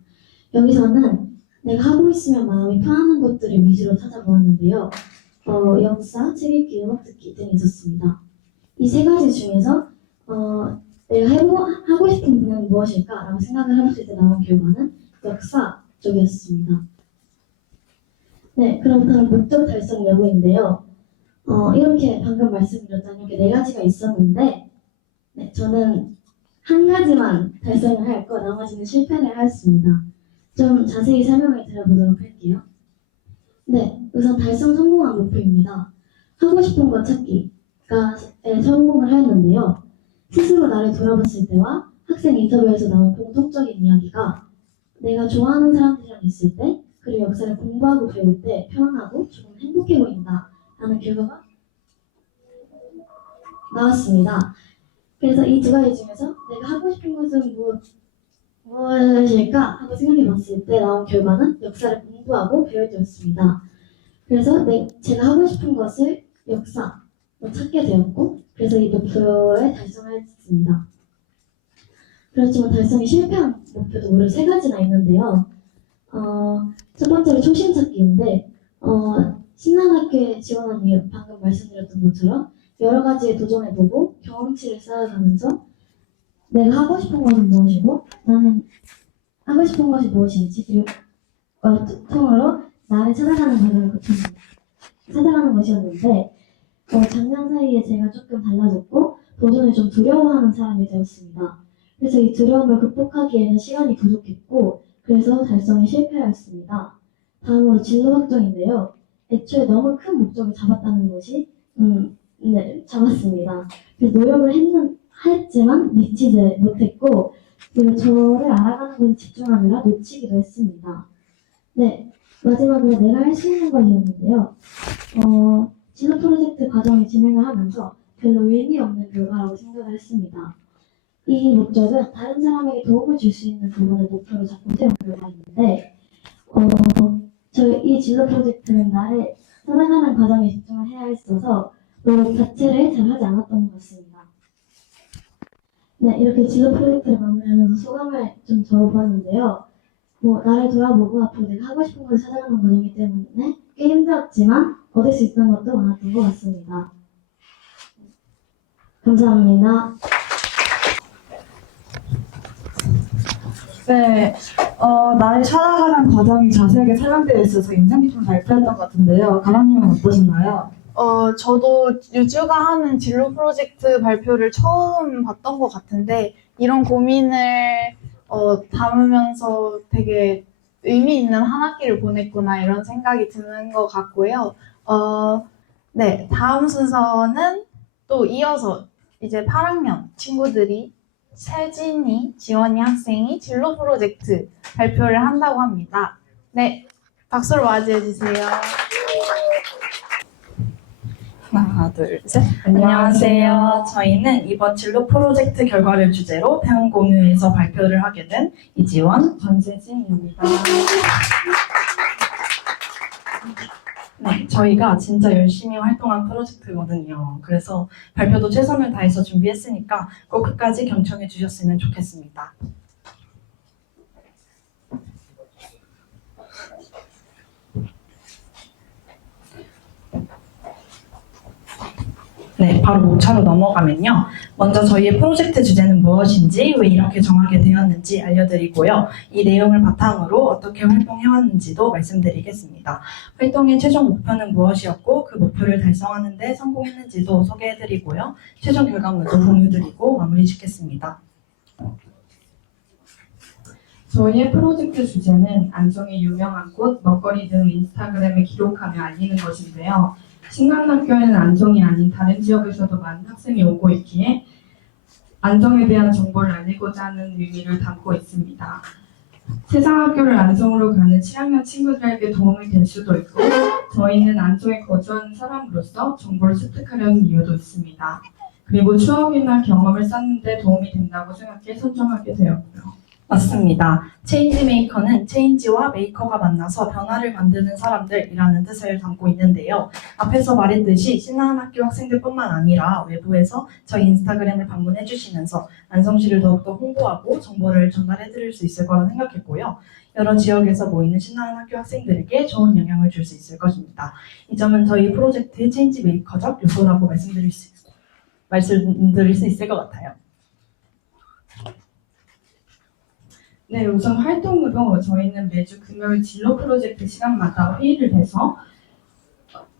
여기서는 내가 하고 있으면 마음이 편안한 것들을 위주로 찾아보았는데요. 역사, 책 읽기, 음악 듣기 등이 있었습니다. 이 세 가지 중에서 내가 하고 싶은 분야는 무엇일까라고 생각을 해봤을 때 나온 결과는 역사 쪽이었습니다. 네, 그럼 다음 목적 달성 여부인데요. 이렇게 방금 말씀드렸던 이렇게 네 가지가 있었는데, 네, 저는 한 가지만 달성을 하였고 나머지는 실패를 하였습니다. 좀 자세히 설명을 드려보도록 할게요. 네, 우선 달성 성공한 목표입니다. 하고 싶은 것 찾기가 성공을 하였는데요. 스스로 나를 돌아봤을 때와 학생 인터뷰에서 나온 공통적인 이야기가 내가 좋아하는 사람들이랑 있을 때 그리고 역사를 공부하고 배울 때 편안하고 조금 행복해 보인다 라는 결과가 나왔습니다. 그래서 이 두 가지 중에서 내가 하고 싶은 것은 무엇일까 하고 생각해 봤을 때 나온 결과는 역사를 공부하고 배울 때였습니다. 그래서 제가 하고 싶은 것을 역사로 찾게 되었고 그래서 이 목표에 달성하였습니다. 그렇지만 달성이 실패한 목표도 무려 3가지나 있는데요. 첫 번째로 초심 찾기인데 신한학교에 지원한 이유 방금 말씀드렸던 것처럼 여러 가지에 도전해보고 경험치를 쌓아가면서 내가 하고 싶은 것은 무엇이고 나는 하고 싶은 것이 무엇인지 그리고 통으로 나를 찾아가는 것이었는데 작년 사이에 제가 조금 달라졌고 도전을 좀 두려워하는 사람이 되었습니다. 그래서 이 두려움을 극복하기에는 시간이 부족했고 그래서 달성에 실패하였습니다. 다음으로 진로 확정인데요. 애초에 너무 큰 목적을 잡았다는 것이 네, 잡았습니다. 그래서 노력을 했지만 미치지 못했고 그리고 저를 알아가는 것에 집중하느라 놓치기도 했습니다. 네, 마지막으로 내가 할 수 있는 것이었는데요. 진로 프로젝트 과정을 진행을 하면서 별로 의미 없는 결과라고 생각을 했습니다. 이 목적은 다른 사람에게 도움을 줄 수 있는 부분을 목표로 잡고 세운 결과인데 이 진로 프로젝트는 나를 찾아가는 과정에 집중을 해야 했어서 노력 자체를 잘 하지 않았던 것 같습니다. 네, 이렇게 진로 프로젝트를 마무리하면서 소감을 좀 적어보았는데요. 나를 돌아보고 앞으로 내가 하고 싶은 걸 찾아가는 과정이기 때문에 꽤 힘들었지만 얻을 수 있던 것도 많았던 것 같습니다. 감사합니다. 네, 나를 찾아가는 과정이 자세하게 설명되어 있어서 인상 깊은 발표였던 것 같은데요. 가람님은 어떠셨나요? 저도 유주가 하는 진로 프로젝트 발표를 처음 봤던 것 같은데 이런 고민을 담으면서 되게 의미 있는 한 학기를 보냈구나 이런 생각이 드는 것 같고요. 네, 다음 순서는 또 이어서 이제 8학년 친구들이 세진이, 지원이 학생이 진로 프로젝트 발표를 한다고 합니다. 네, 박수로 맞이해 주세요. 하나, 둘, 셋. 안녕하세요. 저희는 이번 진로 프로젝트 결과를 주제로 태움 공유에서 발표를 하게 된 이지원, 권세진입니다. 네, 저희가 진짜 열심히 활동한 프로젝트거든요. 그래서 발표도 최선을 다해서 준비했으니까 꼭 끝까지 경청해 주셨으면 좋겠습니다. 네, 바로 5차로 넘어가면요. 먼저 저희의 프로젝트 주제는 무엇인지, 왜 이렇게 정하게 되었는지 알려드리고요. 이 내용을 바탕으로 어떻게 활동해왔는지도 말씀드리겠습니다. 활동의 최종 목표는 무엇이었고 그 목표를 달성하는 데 성공했는지도 소개해드리고요. 최종 결과물도 공유드리고 마무리 짓겠습니다. 저희의 프로젝트 주제는 안성의 유명한 곳, 먹거리 등 인스타그램에 기록하며 알리는 것인데요. 신강학교에는 안성이 아닌 다른 지역에서도 많은 학생이 오고 있기에 안성에 대한 정보를 알리고자 하는 의미를 담고 있습니다. 세상학교를 안성으로 가는 7학년 친구들에게 도움이 될 수도 있고 저희는 안성에 거주하는 사람으로서 정보를 습득하려는 이유도 있습니다. 그리고 추억이나 경험을 쌓는 데 도움이 된다고 생각해 선정하게 되었고요. 맞습니다. 체인지 메이커는 체인지와 메이커가 만나서 변화를 만드는 사람들이라는 뜻을 담고 있는데요. 앞에서 말했듯이 신나는 학교 학생들뿐만 아니라 외부에서 저희 인스타그램을 방문해 주시면서 안성시를 더욱더 홍보하고 정보를 전달해 드릴 수 있을 거라 생각했고요. 여러 지역에서 모이는 신나는 학교 학생들에게 좋은 영향을 줄 수 있을 것입니다. 이 점은 저희 프로젝트의 체인지 메이커적 요소라고 말씀드릴 수 있을 것 같아요. 네, 우선 활동으로 저희는 매주 금요일 진로 프로젝트 시간마다 회의를 해서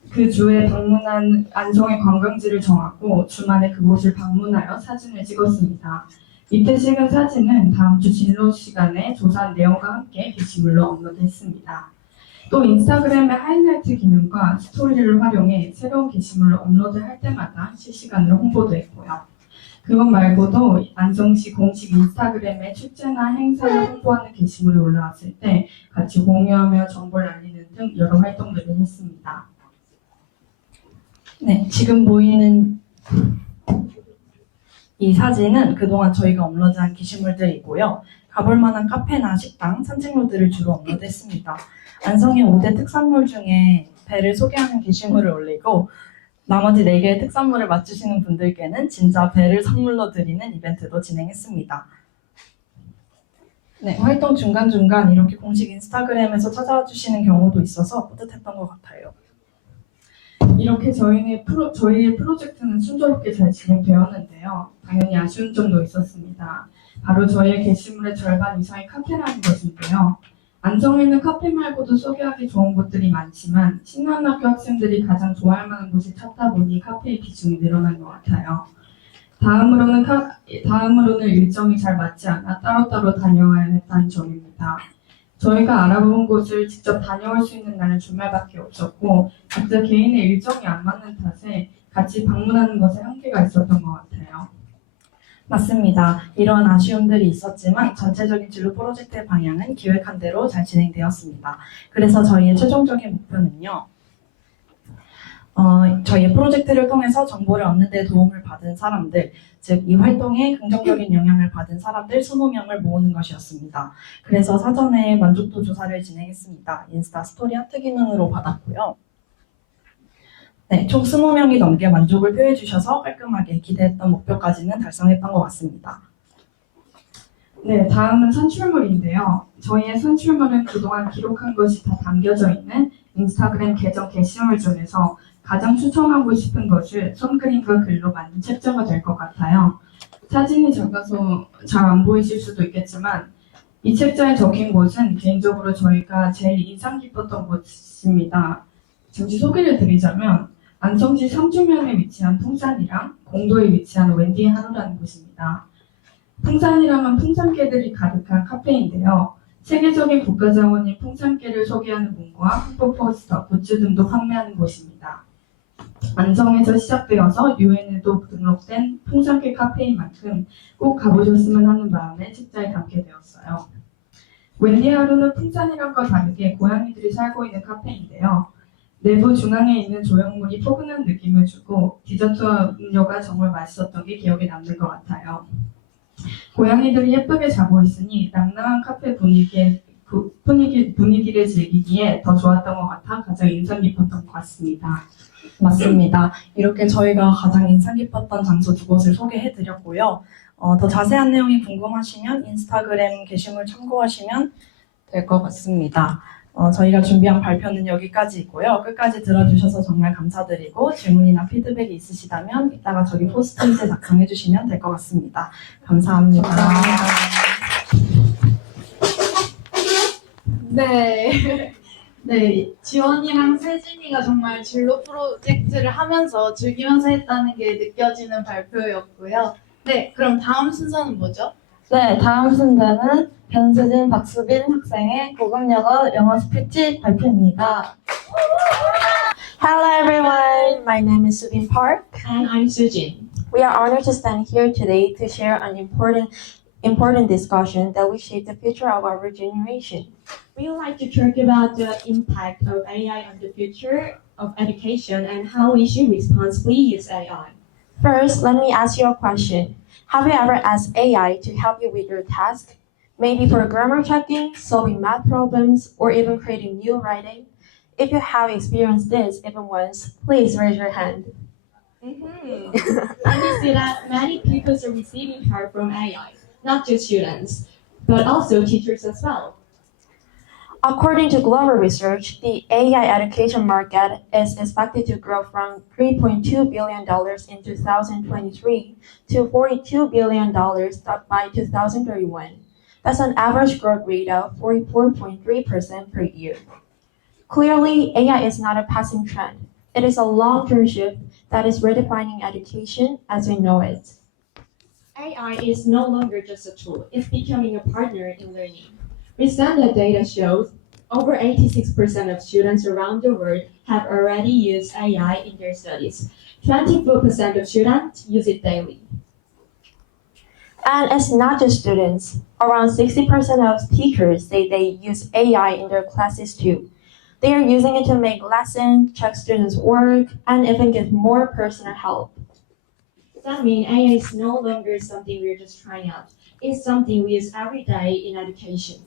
그 주에 방문한 안성의 관광지를 정하고 주말에 그곳을 방문하여 사진을 찍었습니다. 이때 찍은 사진은 다음 주 진로 시간에 조사한 내용과 함께 게시물로 업로드했습니다. 또 인스타그램의 하이라이트 기능과 스토리를 활용해 새로운 게시물을 업로드할 때마다 실시간으로 홍보도 했고요. 그것 말고도 안성시 공식 인스타그램에 축제나 행사를 홍보하는 게시물이 올라왔을 때 같이 공유하며 정보를 알리는 등 여러 활동들을 했습니다. 네, 지금 보이는 이 사진은 그동안 저희가 업로드한 게시물들이고요. 가볼 만한 카페나 식당, 산책로들을 주로 업로드했습니다. 안성의 5대 특산물 중에 배를 소개하는 게시물을 올리고 나머지 4개의 특산물을 맞추시는 분들께는 진짜 배를 선물로 드리는 이벤트도 진행했습니다. 네, 활동 중간중간 이렇게 공식 인스타그램에서 찾아와 주시는 경우도 있어서 뿌듯했던 것 같아요. 이렇게 저희의 프로젝트는 순조롭게 잘 진행되었는데요. 당연히 아쉬운 점도 있었습니다. 바로 저희의 게시물의 절반 이상이 카페라는 것인데요. 안성에 있는 카페 말고도 소개하기 좋은 곳들이 많지만 신나는 학교 학생들이 가장 좋아할 만한 곳을 찾다 보니 카페의 비중이 늘어난 것 같아요. 다음으로는 일정이 잘 맞지 않아 따로따로 다녀와야 했다는 점입니다. 저희가 알아본 곳을 직접 다녀올 수 있는 날은 주말밖에 없었고 각자 개인의 일정이 안 맞는 탓에 같이 방문하는 것에 한계가 있었던 것 같아요. 맞습니다. 이러한 아쉬움들이 있었지만 전체적인 진로 프로젝트의 방향은 기획한 대로 잘 진행되었습니다. 그래서 저희의 최종적인 목표는요. 저희의 프로젝트를 통해서 정보를 얻는 데 도움을 받은 사람들, 즉 이 활동에 긍정적인 영향을 받은 사람들 20명을 모으는 것이었습니다. 그래서 사전에 만족도 조사를 진행했습니다. 인스타 스토리 하트 기능으로 받았고요. 네, 총 20명이 넘게 만족을 표해 주셔서 깔끔하게 기대했던 목표까지는 달성했던 것 같습니다. 네, 다음은 선출물인데요. 저희의 선출물은 그동안 기록한 것이 다 담겨져 있는 인스타그램 계정 게시물 중에서 가장 추천하고 싶은 것을 손그림과 글로 만든 책자가 될 것 같아요. 사진이 작아서 잘 안 보이실 수도 있겠지만 이 책자에 적힌 곳은 개인적으로 저희가 제일 인상 깊었던 곳입니다. 잠시 소개를 드리자면 안성시 삼중면에 위치한 풍산이랑 공도에 위치한 웬디 한우라는 곳입니다. 풍산이랑은 풍산개들이 가득한 카페인데요. 세계적인 국가자원인 풍산개를 소개하는 문구와 홍보 포스터, 굿즈 등도 판매하는 곳입니다. 안성에서 시작되어서 유엔에도 등록된 풍산개 카페인 만큼 꼭 가보셨으면 하는 마음에 책자에 담게 되었어요. 웬디 하루는 풍산이랑과 다르게 고양이들이 살고 있는 카페인데요. 내부 중앙에 있는 조형물이 포근한 느낌을 주고 디저트와 음료가 정말 맛있었던 게 기억에 남는 것 같아요. 고양이들이 예쁘게 자고 있으니 낭낭한 카페 분위기를 즐기기에 더 좋았던 것 같아 가장 인상 깊었던 것 같습니다. 맞습니다. 이렇게 저희가 가장 인상 깊었던 장소 2곳을 소개해드렸고요. 더 자세한 내용이 궁금하시면 인스타그램 게시물 참고하시면 될 것 같습니다. 저희가 준비한 발표는 여기까지이고요. 끝까지 들어주셔서 정말 감사드리고 질문이나 피드백이 있으시다면 이따가 저기 포스트잇에 작성해 주시면 될 것 같습니다. 감사합니다. 네. 네, 지원이랑 세진이가 정말 진로 프로젝트를 하면서 즐기면서 했다는 게 느껴지는 발표였고요. 네, 그럼 다음 순서는 뭐죠? 네, 다음 순서는 변수진 박수빈 학생의 고급영어 영어 스피치 발표입니다. Hello everyone, my name is Subin Park. And I'm Sujin. We are honored to stand here today to share an important discussion that will shape the future of our generation. We would like to talk about the impact of AI on the future of education and how we should responsibly use AI. First, let me ask you a question. Have you ever asked AI to help you with your task? Maybe for grammar checking, solving math problems, or even creating new writing? If you have experienced this even once, please raise your hand. And we see that many people are receiving help from AI, not just students, but also teachers as well. According to global research, the AI education market is expected to grow from $3.2 billion in 2023 to $42 billion by 2031. That's an average growth rate of 44.3% per year. Clearly, AI is not a passing trend. It is a long-term shift that is redefining education as we know it. AI is no longer just a tool, it's becoming a partner in learning. Recent data shows over 86% of students around the world have already used AI in their studies. 24% of students use it daily. And it's not just students. Around 60% of teachers say they use AI in their classes too. They are using it to make lessons, check students' work, and even give more personal help. That means AI is no longer something we're just trying out. It's something we use every day in education.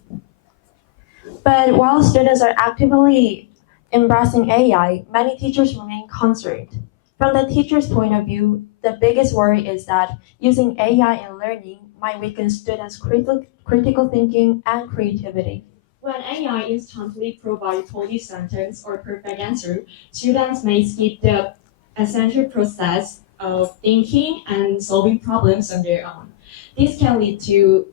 But while students are actively embracing AI, many teachers remain concerned. From the teacher's point of view, the biggest worry is that using AI in learning might weaken students' critical thinking and creativity. When AI instantly provides fully sentence or perfect answer, students may skip the essential process of thinking and solving problems on their own. This can lead to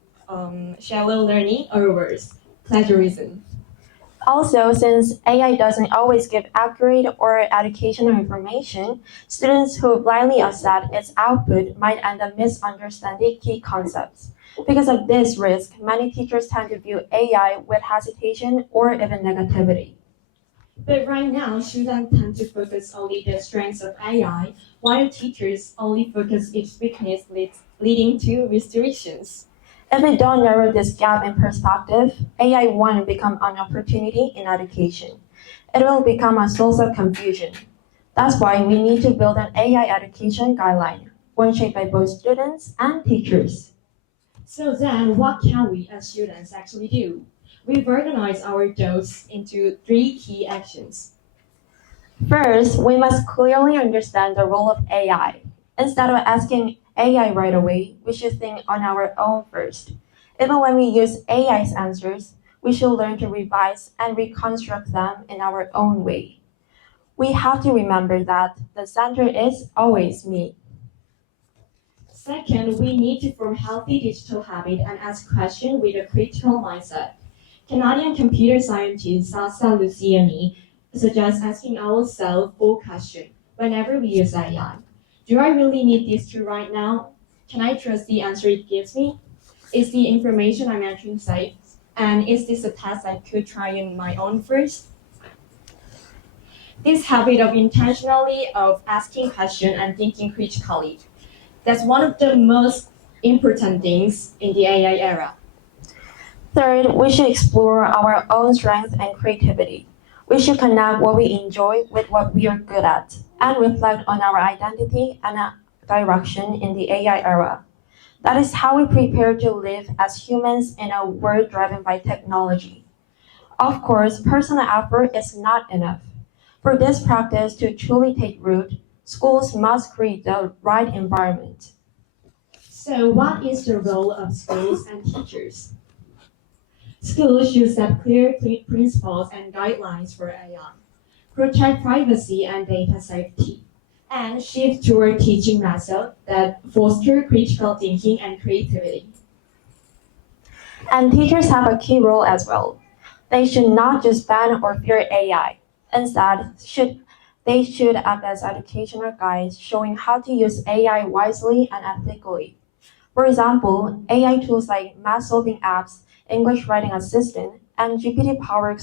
shallow learning or worse, plagiarism. Also, since AI doesn't always give accurate or educational information, students who blindly accept its output might end up misunderstanding key concepts. Because of this risk, many teachers tend to view AI with hesitation or even negativity. But right now, students tend to focus only the strengths of AI, while teachers only focus its weakness, leading to restrictions. If we don't narrow this gap in perspective, AI won't become an opportunity in education. It will become a source of confusion. That's why we need to build an AI education guideline, one shaped by both students and teachers. So then, what can we as students actually do? We've organized our goals into 3 key actions. First, we must clearly understand the role of AI. Instead of asking AI right away, we should think on our own first. Even when we use AI's answers, we should learn to revise and reconstruct them in our own way. We have to remember that the center is always me. Second, we need to form healthy digital habit and ask questions with a critical mindset. Canadian computer scientist Sasa Luciani suggests asking ourselves 4 questions whenever we use AI. Do I really need this tool right now? Can I trust the answer it gives me? Is the information I'm entering safe? And is this a test I could try in my own first? This habit of intentionally of asking questions and thinking critically, that's one of the most important things in the AI era. Third, we should explore our own strengths and creativity. We should connect what we enjoy with what we are good at and reflect on our identity and direction in the AI era. That is how we prepare to live as humans in a world driven by technology. Of course, personal effort is not enough. For this practice to truly take root, schools must create the right environment. So what is the role of schools and teachers? Schools should set clear principles and guidelines for AI, protect privacy and data safety, and shift toward teaching methods that foster critical thinking and creativity. And teachers have a key role as well. They should not just ban or fear AI. Instead, they should act as educational guides showing how to use AI wisely and ethically. For example, AI tools like math-solving apps, English writing assistant, and GPT-powered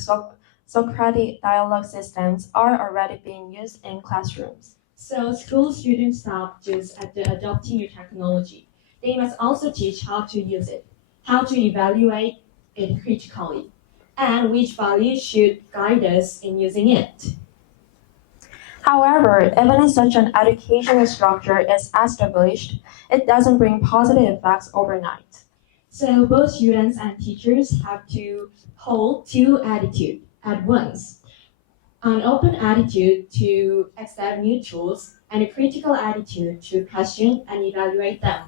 Socratic dialogue systems are already being used in classrooms. So schools shouldn't stop just at the adopting new technology. They must also teach how to use it, how to evaluate it critically, and which values should guide us in using it. However, even if such an educational structure is established, it doesn't bring positive effects overnight. So both students and teachers have to hold two attitudes at once. An open attitude to accept new tools and a critical attitude to question and evaluate them.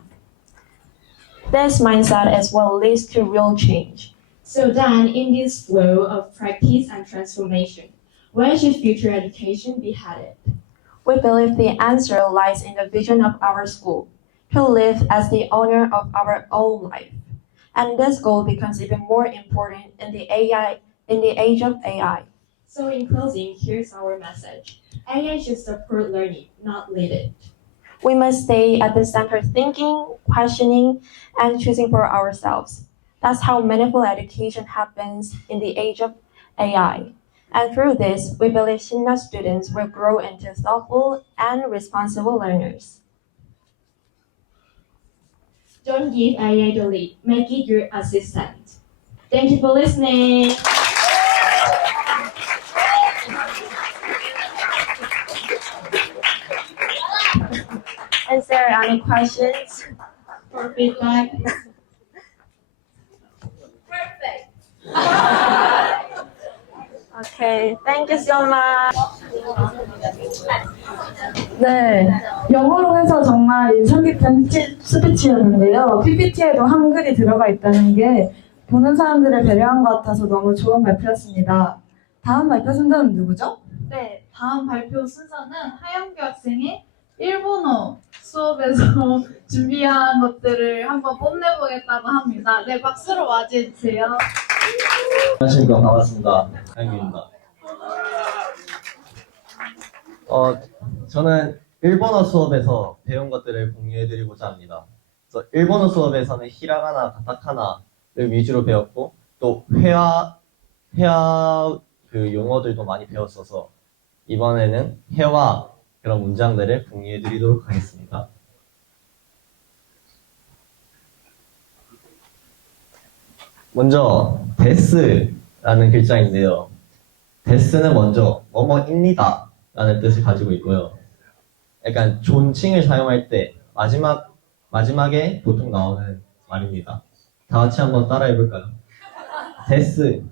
This mindset is what leads to real change. So then, in this flow of practice and transformation, where should future education be headed? We believe the answer lies in the vision of our school, to live as the owner of our own life. And this goal becomes even more important in the age of AI. So in closing, here's our message. AI should support learning, not lead it. We must stay at the center thinking, questioning, and choosing for ourselves. That's how meaningful education happens in the age of AI. And through this, we believe Shinna students will grow into thoughtful and responsible learners. Don't give AI the lead, make it your assistant. Thank you for listening. Is there any questions? For feedback. Okay, thank you so much. 네, 영어로 해서 정말 인상 깊은 스피치였는데요. PPT에도 한글이 들어가 있다는 게 보는 사람들을 배려한 것 같아서 너무 좋은 발표였습니다. 다음 발표 순서는 누구죠? 네, 다음 발표 순서는 하영규 학생의 일본어 수업에서 준비한 것들을 한번 뽐내보겠다고 합니다. 네, 박수로 맞이해주세요. 안녕하십니까. 반갑습니다. 하영규입니다. 저는 일본어 수업에서 배운 것들을 공유해드리고자 합니다. 그래서 일본어 수업에서는 히라가나, 가타카나를 위주로 배웠고 또 회화 그 용어들도 많이 배웠어서 이번에는 회화 그런 문장들을 공유해드리도록 하겠습니다. 먼저 데스라는 글자인데요. 데스는 먼저 뭐뭐입니다 라는 뜻을 가지고 있고요. 약간 존칭을 사용할 때 마지막에 보통 나오는 말입니다. 다 같이 한번 따라해 볼까요? 데스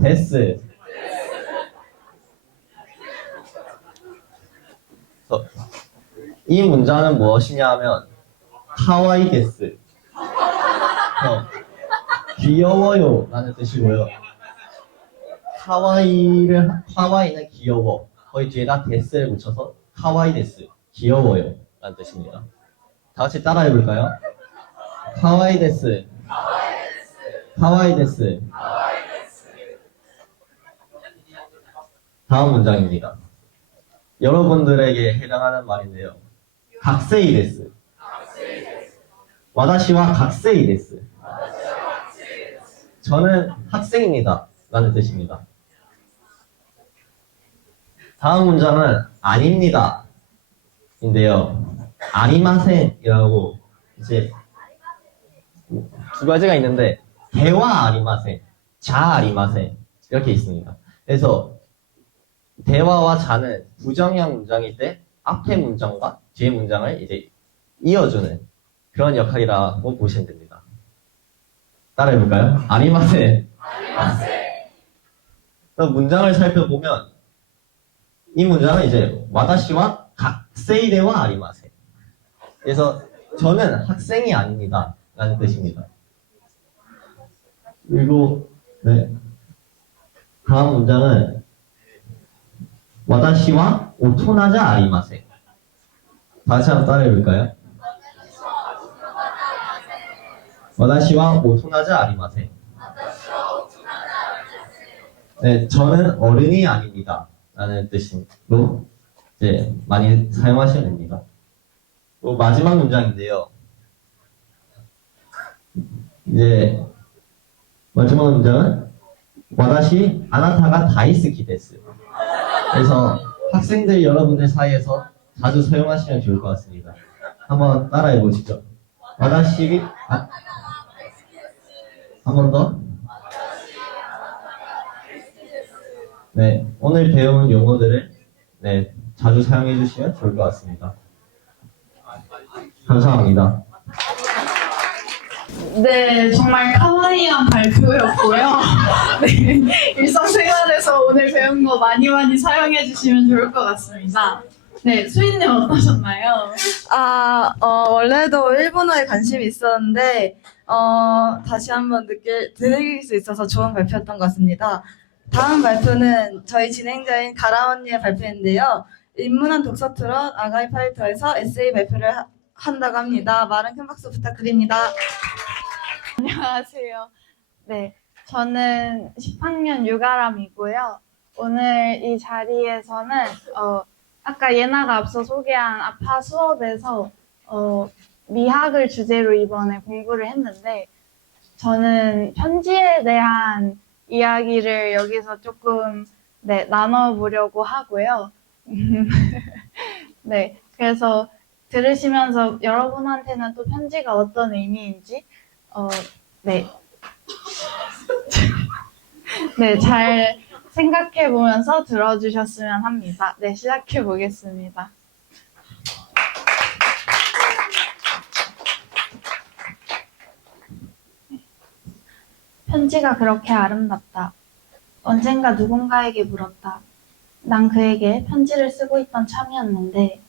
데스 이 문장은 무엇이냐 하면 카와이 데스 귀여워요 라는 뜻이고요. 카와이는 귀여워 거의 뒤에다 데스를 붙여서 카와이 데스 귀여워요 라는 뜻입니다. 다 같이 따라해 볼까요? 카와이 데스 카와이 데스. 다음 문장입니다. 여러분들에게 해당하는 말인데요. 각세이 데스 와다시와 각세이 데스 저는 학생입니다 라는 뜻입니다. 다음 문장은 아닙니다 인데요. 아리마센이라고 이제 두 가지가 있는데 대와 아리마센, 자 아리마센 이렇게 있습니다. 그래서 대화와 자는 부정형 문장일 때 앞에 문장과 뒤에 문장을 이제 이어주는 그런 역할이라고 보시면 됩니다. 따라해볼까요? 아리마센. 문장을 살펴보면 이 문장은 이제 와다시와 각세이데와 아리마센. 그래서 저는 학생이 아닙니다 라는 뜻입니다. 그리고 네. 다음 문장은 와다시와 오토나자 아리마세. 다시 한번 따라해볼까요? 와다시와 오토나자 아리마세. 네, 저는 어른이 아닙니다. 라는 뜻으로 이제 많이 사용하시면 됩니다. 또 마지막 문장인데요. 이제 마지막 문장은 와다시 아나타가 다이스키 데스. 그래서 학생들 여러분들 사이에서 자주 사용하시면 좋을 것 같습니다. 한번 따라해 보시죠. 와다시 한 번 더. 네, 오늘 배운 용어들을 네, 자주 사용해 주시면 좋을 것 같습니다. 감사합니다. 네, 정말 카와이한 발표였고요. 네, 일상생활에서 오늘 배운 거 많이 사용해 주시면 좋을 것 같습니다. 네, 수인님 어떠셨나요? 원래도 일본어에 관심이 있었는데, 다시 한번 느낄 수 있어서 좋은 발표였던 것 같습니다. 다음 발표는 저희 진행자인 가라 언니의 발표인데요. 인문학 독서 트롯 아가이 파이터에서 에세이 발표를 한다고 합니다. 많은 큰 박수 부탁드립니다. 안녕하세요. 네, 저는 10학년 유가람이고요. 오늘 이 자리에서는 아까 예나가 앞서 소개한 아파 수업에서 미학을 주제로 이번에 공부를 했는데 저는 편지에 대한 이야기를 여기서 조금 네, 나눠보려고 하고요. 네, 그래서 들으시면서 여러분한테는 또 편지가 어떤 의미인지 네. 네, 잘 생각해 보면서 들어주셨으면 합니다. 네, 시작해 보겠습니다. 편지가 그렇게 아름답다. 언젠가 누군가에게 물었다. 난 그에게 편지를 쓰고 있던 참이었는데,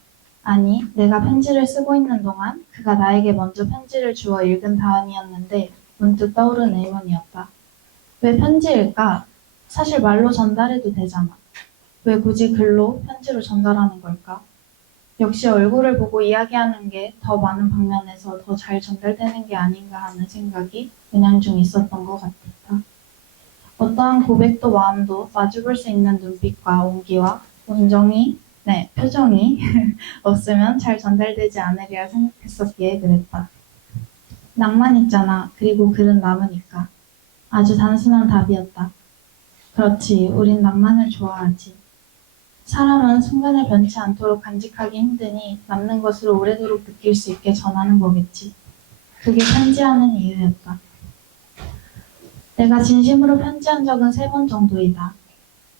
아니, 내가 편지를 쓰고 있는 동안 그가 나에게 먼저 편지를 주어 읽은 다음이었는데 문득 떠오른 의문이었다. 왜 편지일까? 사실 말로 전달해도 되잖아. 왜 굳이 글로 편지로 전달하는 걸까? 역시 얼굴을 보고 이야기하는 게 더 많은 방면에서 더 잘 전달되는 게 아닌가 하는 생각이 은연중 있었던 것 같았다. 어떠한 고백도 마음도 마주볼 수 있는 눈빛과 온기와 표정이 없으면 잘 전달되지 않으리라 생각했었기에 그랬다. 낭만 있잖아. 그리고 글은 남으니까. 아주 단순한 답이었다. 그렇지, 우린 낭만을 좋아하지. 사람은 순간을 변치 않도록 간직하기 힘드니 남는 것을 오래도록 느낄 수 있게 전하는 거겠지. 그게 편지하는 이유였다. 내가 진심으로 편지한 적은 3번 정도이다.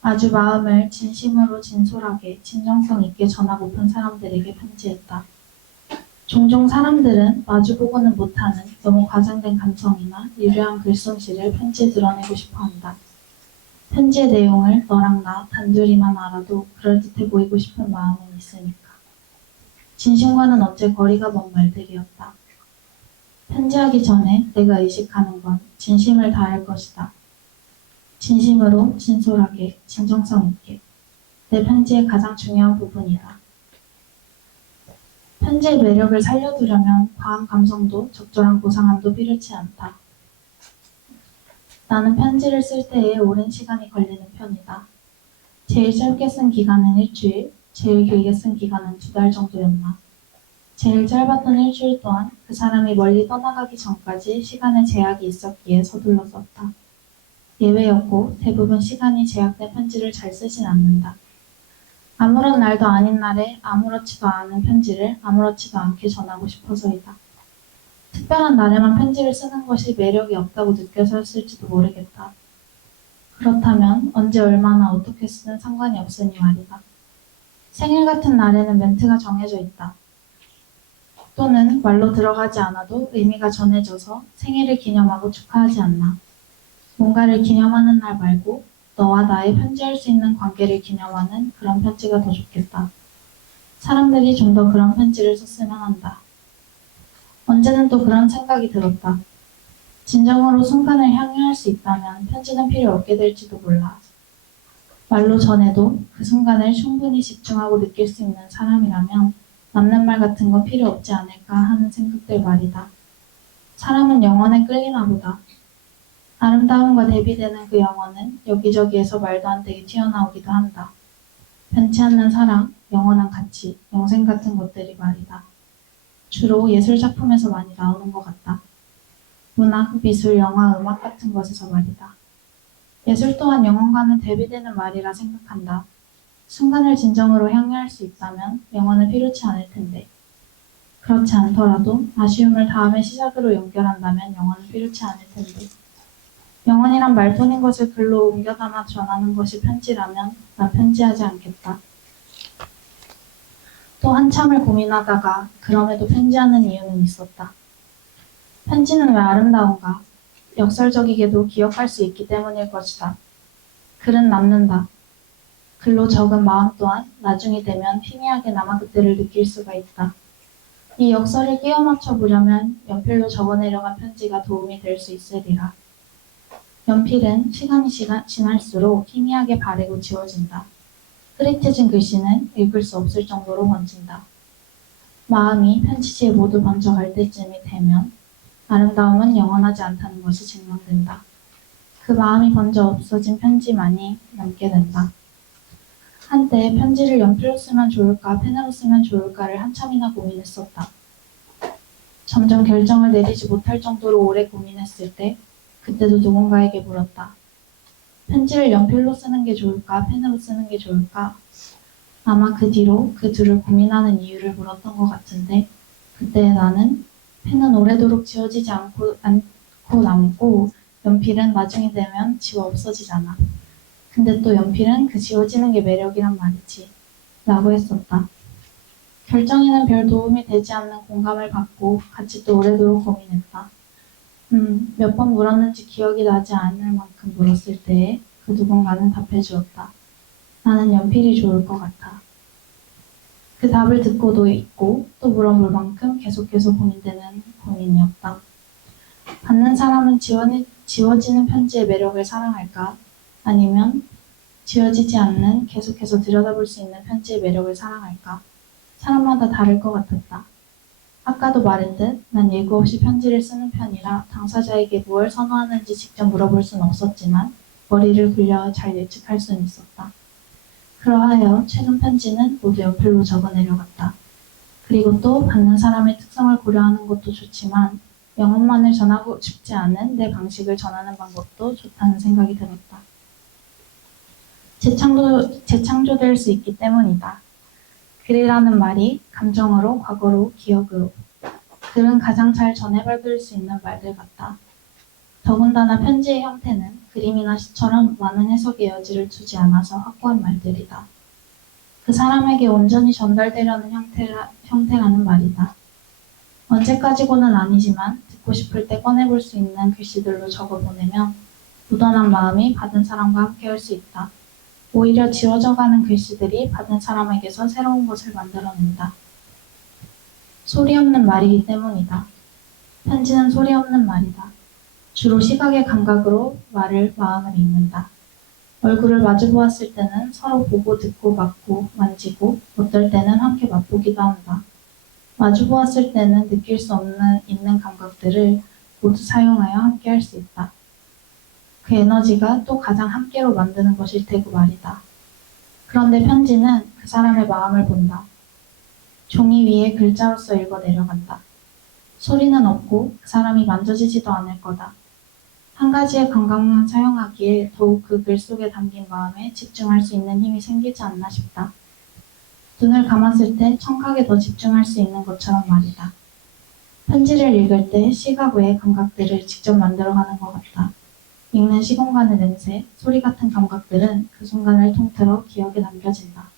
아주 마음을 진심으로 진솔하게 진정성 있게 전하고픈 사람들에게 편지했다. 종종 사람들은 마주보고는 못하는 너무 과장된 감성이나 유려한 글솜씨를 편지에 드러내고 싶어한다. 편지의 내용을 너랑 나 단둘이만 알아도 그럴듯해 보이고 싶은 마음은 있으니까. 진심과는 어째 거리가 먼 말들이었다. 편지하기 전에 내가 의식하는 건 진심을 다할 것이다. 진심으로, 진솔하게, 진정성 있게. 내 편지의 가장 중요한 부분이다. 편지의 매력을 살려두려면 과한 감성도 적절한 고상함도 필요치 않다. 나는 편지를 쓸 때에 오랜 시간이 걸리는 편이다. 제일 짧게 쓴 기간은 일주일, 제일 길게 쓴 기간은 2달 정도였나. 제일 짧았던 일주일 동안 그 사람이 멀리 떠나가기 전까지 시간에 제약이 있었기에 서둘러 썼다. 예외였고 대부분 시간이 제약된 편지를 잘 쓰진 않는다. 아무런 날도 아닌 날에 아무렇지도 않은 편지를 아무렇지도 않게 전하고 싶어서이다. 특별한 날에만 편지를 쓰는 것이 매력이 없다고 느껴서였을지도 모르겠다. 그렇다면 언제 얼마나 어떻게 쓰든 상관이 없으니 말이다. 생일 같은 날에는 멘트가 정해져 있다. 또는 말로 들어가지 않아도 의미가 전해져서 생일을 기념하고 축하하지 않나. 뭔가를 기념하는 날 말고 너와 나의 편지할 수 있는 관계를 기념하는 그런 편지가 더 좋겠다. 사람들이 좀 더 그런 편지를 썼으면 한다. 언제는 또 그런 생각이 들었다. 진정으로 순간을 향유할 수 있다면 편지는 필요 없게 될지도 몰라. 말로 전해도 그 순간을 충분히 집중하고 느낄 수 있는 사람이라면 남는 말 같은 건 필요 없지 않을까 하는 생각들 말이다. 사람은 영혼에 끌리나 보다. 아름다움과 대비되는 그 영혼은 여기저기에서 말도 안 되게 튀어나오기도 한다. 변치 않는 사랑, 영원한 가치, 영생 같은 것들이 말이다. 주로 예술 작품에서 많이 나오는 것 같다. 문학, 미술, 영화, 음악 같은 것에서 말이다. 예술 또한 영혼과는 대비되는 말이라 생각한다. 순간을 진정으로 향유할 수 있다면 영혼은 필요치 않을 텐데. 그렇지 않더라도 아쉬움을 다음의 시작으로 연결한다면 영혼은 필요치 않을 텐데. 영혼이란 말뿐인 것을 글로 옮겨 담아 전하는 것이 편지라면 난 편지하지 않겠다. 또 한참을 고민하다가 그럼에도 편지하는 이유는 있었다. 편지는 왜 아름다운가? 역설적이게도 기억할 수 있기 때문일 것이다. 글은 남는다. 글로 적은 마음 또한 나중이 되면 희미하게 남아 그때를 느낄 수가 있다. 이 역설을 끼워 맞춰 보려면 연필로 적어내려간 편지가 도움이 될 수 있으리라. 연필은 시간이 지날수록 희미하게 바래고 지워진다. 흐릿해진 글씨는 읽을 수 없을 정도로 번진다. 마음이 편지지에 모두 번져갈 때쯤이 되면 아름다움은 영원하지 않다는 것이 증명된다. 그 마음이 번져 없어진 편지만이 남게 된다. 한때 편지를 연필로 쓰면 좋을까 펜으로 쓰면 좋을까를 한참이나 고민했었다. 점점 결정을 내리지 못할 정도로 오래 고민했을 때 그때도 누군가에게 물었다. 편지를 연필로 쓰는 게 좋을까 펜으로 쓰는 게 좋을까? 아마 그 뒤로 그 둘을 고민하는 이유를 물었던 것 같은데 그때 나는 펜은 오래도록 지워지지 않고 남고 연필은 나중에 되면 지워 없어지잖아. 근데 또 연필은 그 지워지는 게 매력이란 말이지. 라고 했었다. 결정에는 별 도움이 되지 않는 공감을 받고 같이 또 오래도록 고민했다. 몇 번 물었는지 기억이 나지 않을 만큼 물었을 때에 그 누군가는 답해 주었다. 나는 연필이 좋을 것 같아. 그 답을 듣고도 있고 또 물어볼 만큼 계속해서 고민되는 고민이었다. 받는 사람은 지워지는 편지의 매력을 사랑할까? 아니면 지워지지 않는 계속해서 들여다볼 수 있는 편지의 매력을 사랑할까? 사람마다 다를 것 같았다. 아까도 말했듯 난 예고 없이 편지를 쓰는 편이라 당사자에게 무엇을 선호하는지 직접 물어볼 수는 없었지만 머리를 굴려 잘 예측할 수는 있었다. 그러하여 최근 편지는 모두 연필로 적어내려갔다. 그리고 또 받는 사람의 특성을 고려하는 것도 좋지만 영혼만을 전하고 싶지 않은 내 방식을 전하는 방법도 좋다는 생각이 들었다. 재창조될 수 있기 때문이다. 글이라는 말이 감정으로, 과거로, 기억으로. 글은 가장 잘 전해받을 수 있는 말들 같다. 더군다나 편지의 형태는 그림이나 시처럼 많은 해석의 여지를 두지 않아서 확고한 말들이다. 그 사람에게 온전히 전달되려는 형태라는 말이다. 언제까지고는 아니지만 듣고 싶을 때 꺼내볼 수 있는 글씨들로 적어보내면 묻어난 마음이 받은 사람과 함께 할 수 있다. 오히려 지워져가는 글씨들이 받은 사람에게서 새로운 것을 만들어낸다. 소리 없는 말이기 때문이다. 편지는 소리 없는 말이다. 주로 시각의 감각으로 마음을 읽는다. 얼굴을 마주 보았을 때는 서로 보고 듣고 맡고 만지고 어떨 때는 함께 맛보기도 한다. 마주 보았을 때는 느낄 수 없는 있는 감각들을 모두 사용하여 함께 할 수 있다. 그 에너지가 또 가장 함께로 만드는 것일 테고 말이다. 그런데 편지는 그 사람의 마음을 본다. 종이 위에 글자로서 읽어 내려간다. 소리는 없고 그 사람이 만져지지도 않을 거다. 한 가지의 감각만 사용하기에 더욱 그 글 속에 담긴 마음에 집중할 수 있는 힘이 생기지 않나 싶다. 눈을 감았을 때 청각에 더 집중할 수 있는 것처럼 말이다. 편지를 읽을 때 시각 외의 감각들을 직접 만들어가는 것 같다. 읽는 시공간의 냄새, 소리 같은 감각들은 그 순간을 통틀어 기억에 남겨진다.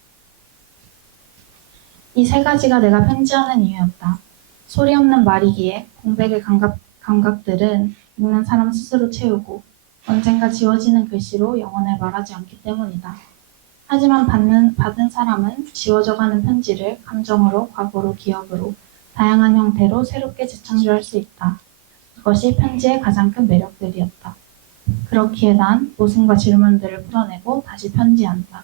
이 세 가지가 내가 편지하는 이유였다. 소리 없는 말이기에 공백의 감각들은 읽는 사람 스스로 채우고 언젠가 지워지는 글씨로 영혼을 말하지 않기 때문이다. 하지만 받은 사람은 지워져가는 편지를 감정으로, 과거로, 기억으로 다양한 형태로 새롭게 재창조할 수 있다. 그것이 편지의 가장 큰 매력들이었다. 그렇기에 난 모순과 질문들을 풀어내고 다시 편지한다.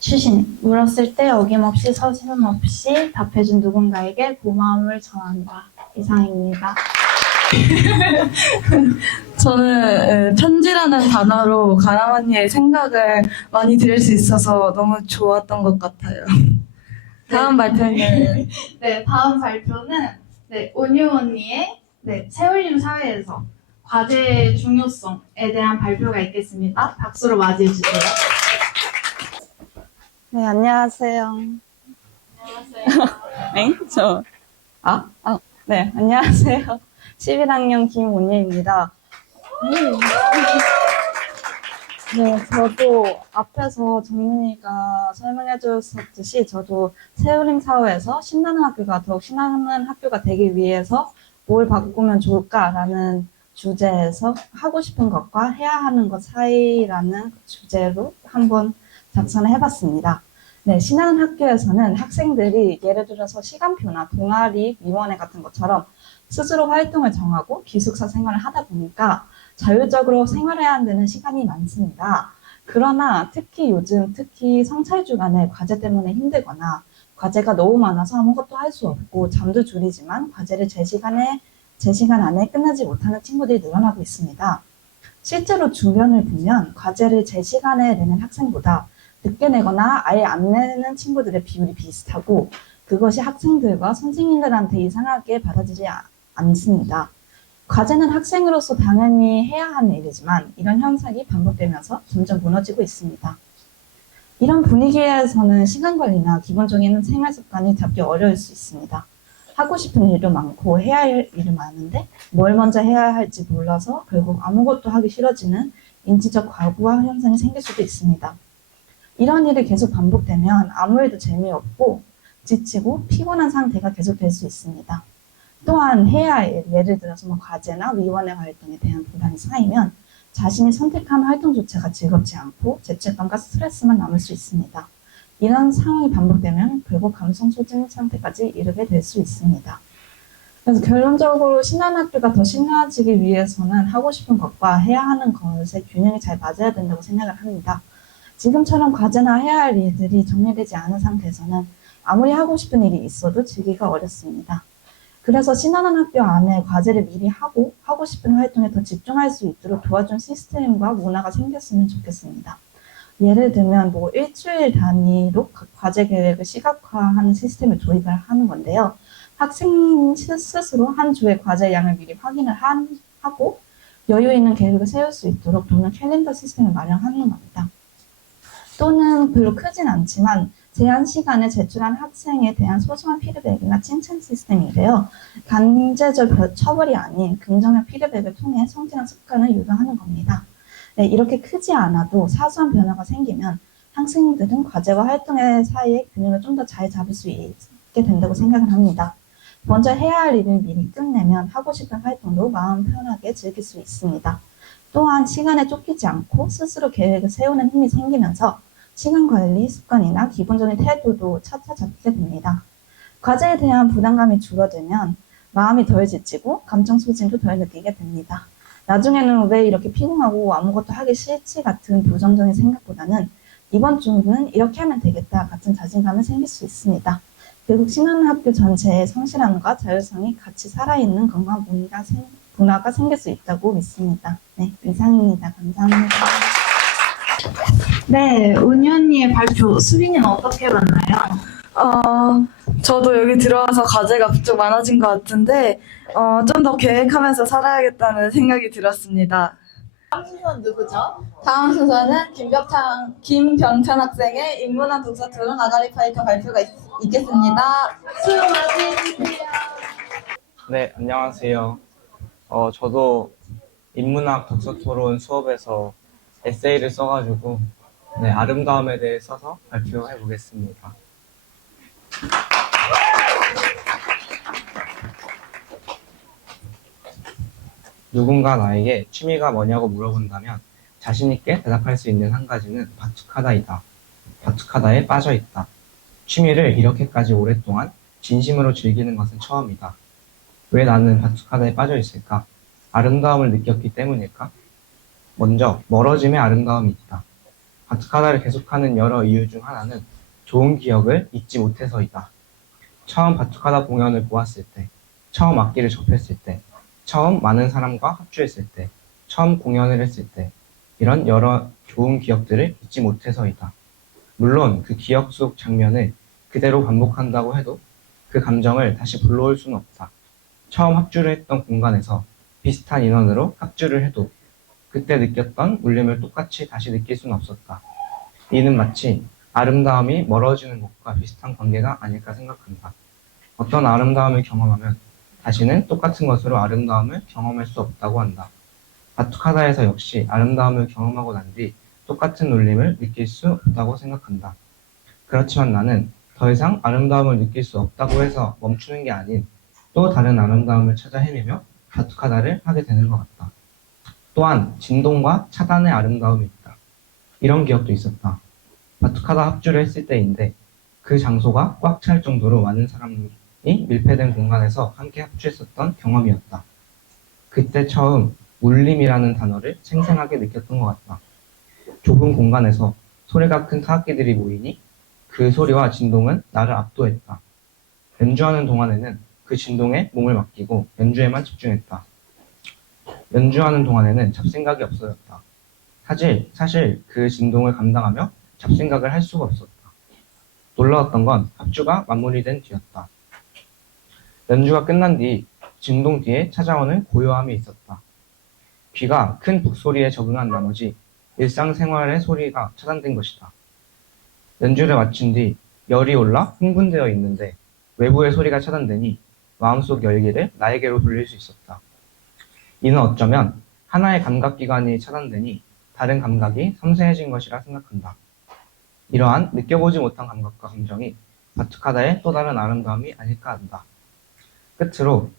추신, 물었을 때 어김없이 서슴없이 답해준 누군가에게 고마움을 전한다. 이상입니다. 저는 편지라는 단어로 가람 언니의 생각을 많이 들을 수 있어서 너무 좋았던 것 같아요. 다음 발표는 네, 다음 발표는 온유 언니의 세월림 사회에서 과제의 중요성에 대한 발표가 있겠습니다. 박수로 맞이해 주세요. 네, 안녕하세요. 네, 네, 안녕하세요. 11학년 김온예입니다. 네, 저도 앞에서 정민이가 설명해 주셨듯이 저도 세월림 사회에서 신나는 학교가 더욱 신나는 학교가 되기 위해서 뭘 바꾸면 좋을까라는 주제에서 하고 싶은 것과 해야 하는 것 사이라는 주제로 한번 작성을 해봤습니다. 네, 신나는 학교에서는 학생들이 예를 들어서 시간표나 동아리, 위원회 같은 것처럼 스스로 활동을 정하고 기숙사 생활을 하다 보니까 자율적으로 생활해야 되는 시간이 많습니다. 그러나 특히 성찰 주간에 과제 때문에 힘들거나 과제가 너무 많아서 아무것도 할 수 없고 잠도 줄이지만 과제를 제 시간 안에 끝내지 못하는 친구들이 늘어나고 있습니다. 실제로 주변을 보면 과제를 제 시간에 내는 학생보다 늦게 내거나 아예 안 내는 친구들의 비율이 비슷하고 그것이 학생들과 선생님들한테 이상하게 받아지지 않습니다. 과제는 학생으로서 당연히 해야 하는 일이지만 이런 현상이 반복되면서 점점 무너지고 있습니다. 이런 분위기에서는 시간 관리나 기본적인 생활 습관이 잡기 어려울 수 있습니다. 하고 싶은 일도 많고 해야 할 일이 많은데 뭘 먼저 해야 할지 몰라서 결국 아무것도 하기 싫어지는 인지적 과부하 현상이 생길 수도 있습니다. 이런 일이 계속 반복되면 아무 일도 재미없고 지치고 피곤한 상태가 계속될 수 있습니다. 또한 해야 할 일, 예를 들어서 과제나 위원회 활동에 대한 부담이 쌓이면 자신이 선택한 활동조차가 즐겁지 않고 죄책감과 스트레스만 남을 수 있습니다. 이런 상황이 반복되면 결국 감성 소진 상태까지 이르게 될 수 있습니다. 그래서 결론적으로 신나는 학교가 더 신나지기 위해서는 하고 싶은 것과 해야 하는 것의 균형이 잘 맞아야 된다고 생각을 합니다. 지금처럼 과제나 해야 할 일들이 정리되지 않은 상태에서는 아무리 하고 싶은 일이 있어도 즐기기가 어렵습니다. 그래서 신나는 학교 안에 과제를 미리 하고 싶은 활동에 더 집중할 수 있도록 도와준 시스템과 문화가 생겼으면 좋겠습니다. 예를 들면 일주일 단위로 과제 계획을 시각화하는 시스템을 도입을 하는 건데요. 학생 스스로 한 주의 과제 양을 미리 확인을 하고 여유 있는 계획을 세울 수 있도록 돕는 캘린더 시스템을 마련하는 겁니다. 또는 별로 크진 않지만 제한 시간에 제출한 학생에 대한 소소한 피드백이나 칭찬 시스템인데요. 강제적 처벌이 아닌 긍정적 피드백을 통해 성장한 습관을 유도하는 겁니다. 네, 이렇게 크지 않아도 사소한 변화가 생기면 학생들은 과제와 활동의 사이의 균형을 좀 더 잘 잡을 수 있게 된다고 생각을 합니다. 먼저 해야 할 일을 미리 끝내면 하고 싶은 활동도 마음 편하게 즐길 수 있습니다. 또한 시간에 쫓기지 않고 스스로 계획을 세우는 힘이 생기면서 시간 관리 습관이나 기본적인 태도도 차차 잡히게 됩니다. 과제에 대한 부담감이 줄어들면 마음이 덜 지치고 감정 소진도 덜 느끼게 됩니다. 나중에는 왜 이렇게 피곤하고 아무것도 하기 싫지 같은 부정적인 생각보다는 이번 주는 이렇게 하면 되겠다 같은 자신감이 생길 수 있습니다. 결국 신나는 학교 전체의 성실함과 자율성이 같이 살아있는 건강한 문화가 생길 수 있다고 믿습니다. 네, 이상입니다. 감사합니다. 네, 온유 언니의 발표 수빈이는 어떻게 봤나요? 저도 여기 들어와서 과제가 부쩍 많아진 것 같은데 좀 더 계획하면서 살아야겠다는 생각이 들었습니다. 다음 순서는 누구죠? 다음 순서는 김병찬 학생의 인문학 독서 토론 아가리 파이터 발표가 있겠습니다. 수요 맞이해주세요. 네, 안녕하세요. 저도 인문학 독서 토론 수업에서 에세이를 써가지고 아름다움에 대해 써서 발표해 보겠습니다. 누군가 나에게 취미가 뭐냐고 물어본다면 자신 있게 대답할 수 있는 한 가지는 바투카다이다. 바투카다에 빠져있다. 취미를 이렇게까지 오랫동안 진심으로 즐기는 것은 처음이다. 왜 나는 바투카다에 빠져 있을까? 아름다움을 느꼈기 때문일까? 먼저 멀어짐의 아름다움이 있다. 바투카다를 계속하는 여러 이유 중 하나는 좋은 기억을 잊지 못해서이다. 처음 바투카다 공연을 보았을 때, 처음 악기를 접했을 때, 처음 많은 사람과 합주했을 때, 처음 공연을 했을 때, 이런 여러 좋은 기억들을 잊지 못해서이다. 물론 그 기억 속 장면을 그대로 반복한다고 해도 그 감정을 다시 불러올 수는 없다. 처음 합주를 했던 공간에서 비슷한 인원으로 합주를 해도 그때 느꼈던 울림을 똑같이 다시 느낄 수는 없었다. 이는 마치 아름다움이 멀어지는 것과 비슷한 관계가 아닐까 생각한다. 어떤 아름다움을 경험하면 다시는 똑같은 것으로 아름다움을 경험할 수 없다고 한다. 바투카다에서 역시 아름다움을 경험하고 난 뒤 똑같은 울림을 느낄 수 없다고 생각한다. 그렇지만 나는 더 이상 아름다움을 느낄 수 없다고 해서 멈추는 게 아닌 또 다른 아름다움을 찾아 헤매며 바투카다를 하게 되는 것 같다. 또한 진동과 차단의 아름다움이 있다. 이런 기억도 있었다. 바투카다 합주를 했을 때인데 그 장소가 꽉 찰 정도로 많은 사람이 밀폐된 공간에서 함께 합주했었던 경험이었다. 그때 처음 울림이라는 단어를 생생하게 느꼈던 것 같다. 좁은 공간에서 소리가 큰 타악기들이 모이니 그 소리와 진동은 나를 압도했다. 연주하는 동안에는 그 진동에 몸을 맡기고 연주에만 집중했다. 연주하는 동안에는 잡생각이 없어졌다. 사실 그 진동을 감당하며 잡생각을 할 수가 없었다. 놀라웠던 건 합주가 마무리된 뒤였다. 연주가 끝난 뒤 진동 뒤에 찾아오는 고요함이 있었다. 귀가 큰 북소리에 적응한 나머지 일상생활의 소리가 차단된 것이다. 연주를 마친 뒤 열이 올라 흥분되어 있는데 외부의 소리가 차단되니 마음속 열기를 나에게로 돌릴 수 있었다. 이는 어쩌면 하나의 감각기관이 차단되니 다른 감각이 섬세해진 것이라 생각한다. 이러한 느껴보지 못한 감각과 감정이 바투카다의 또 다른 아름다움이 아닐까 한다. 끝으로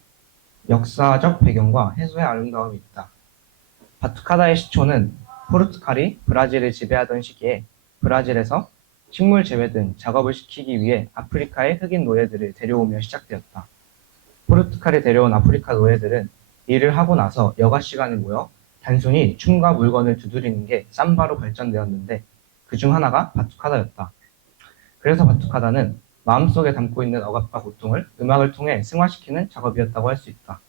역사적 배경과 해소의 아름다움이 있다. 바투카다의 시초는 포르투갈이 브라질을 지배하던 시기에 브라질에서 식물 재배 등 작업을 시키기 위해 아프리카의 흑인 노예들을 데려오며 시작되었다. 포르투갈이 데려온 아프리카 노예들은 일을 하고 나서 여가 시간에 모여 단순히 춤과 물건을 두드리는 게 삼바로 발전되었는데 그중 하나가 바투카다였다. 그래서 바투카다는 마음속에 담고 있는 억압과 고통을 음악을 통해 승화시키는 작업이었다고 할 수 있다.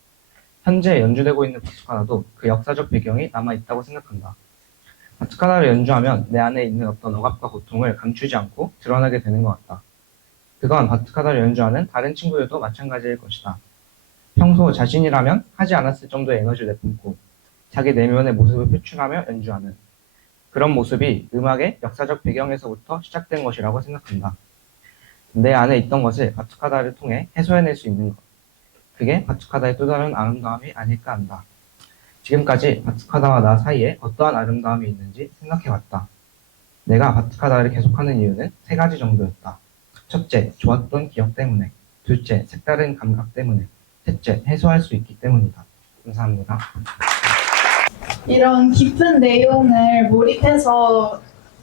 현재 연주되고 있는 바투카다도 그 역사적 배경이 남아있다고 생각한다. 바투카다를 연주하면 내 안에 있는 어떤 억압과 고통을 감추지 않고 드러나게 되는 것 같다. 그건 바투카다를 연주하는 다른 친구들도 마찬가지일 것이다. 평소 자신이라면 하지 않았을 정도의 에너지를 내뿜고 자기 내면의 모습을 표출하며 연주하는 그런 모습이 음악의 역사적 배경에서부터 시작된 것이라고 생각한다. 내 안에 있던 것을 바투카다를 통해 해소해낼 수 있는 것. 그게 바투카다의 또 다른 아름다움이 아닐까 한다. 지금까지 바투카다와 나 사이에 어떠한 아름다움이 있는지 생각해봤다. 내가 바투카다를 계속하는 이유는 3가지 정도였다. 첫째, 좋았던 기억 때문에. 둘째, 색다른 감각 때문에. 셋째, 해소할 수 있기 때문이다. 감사합니다. 이런 깊은 내용을 몰입해서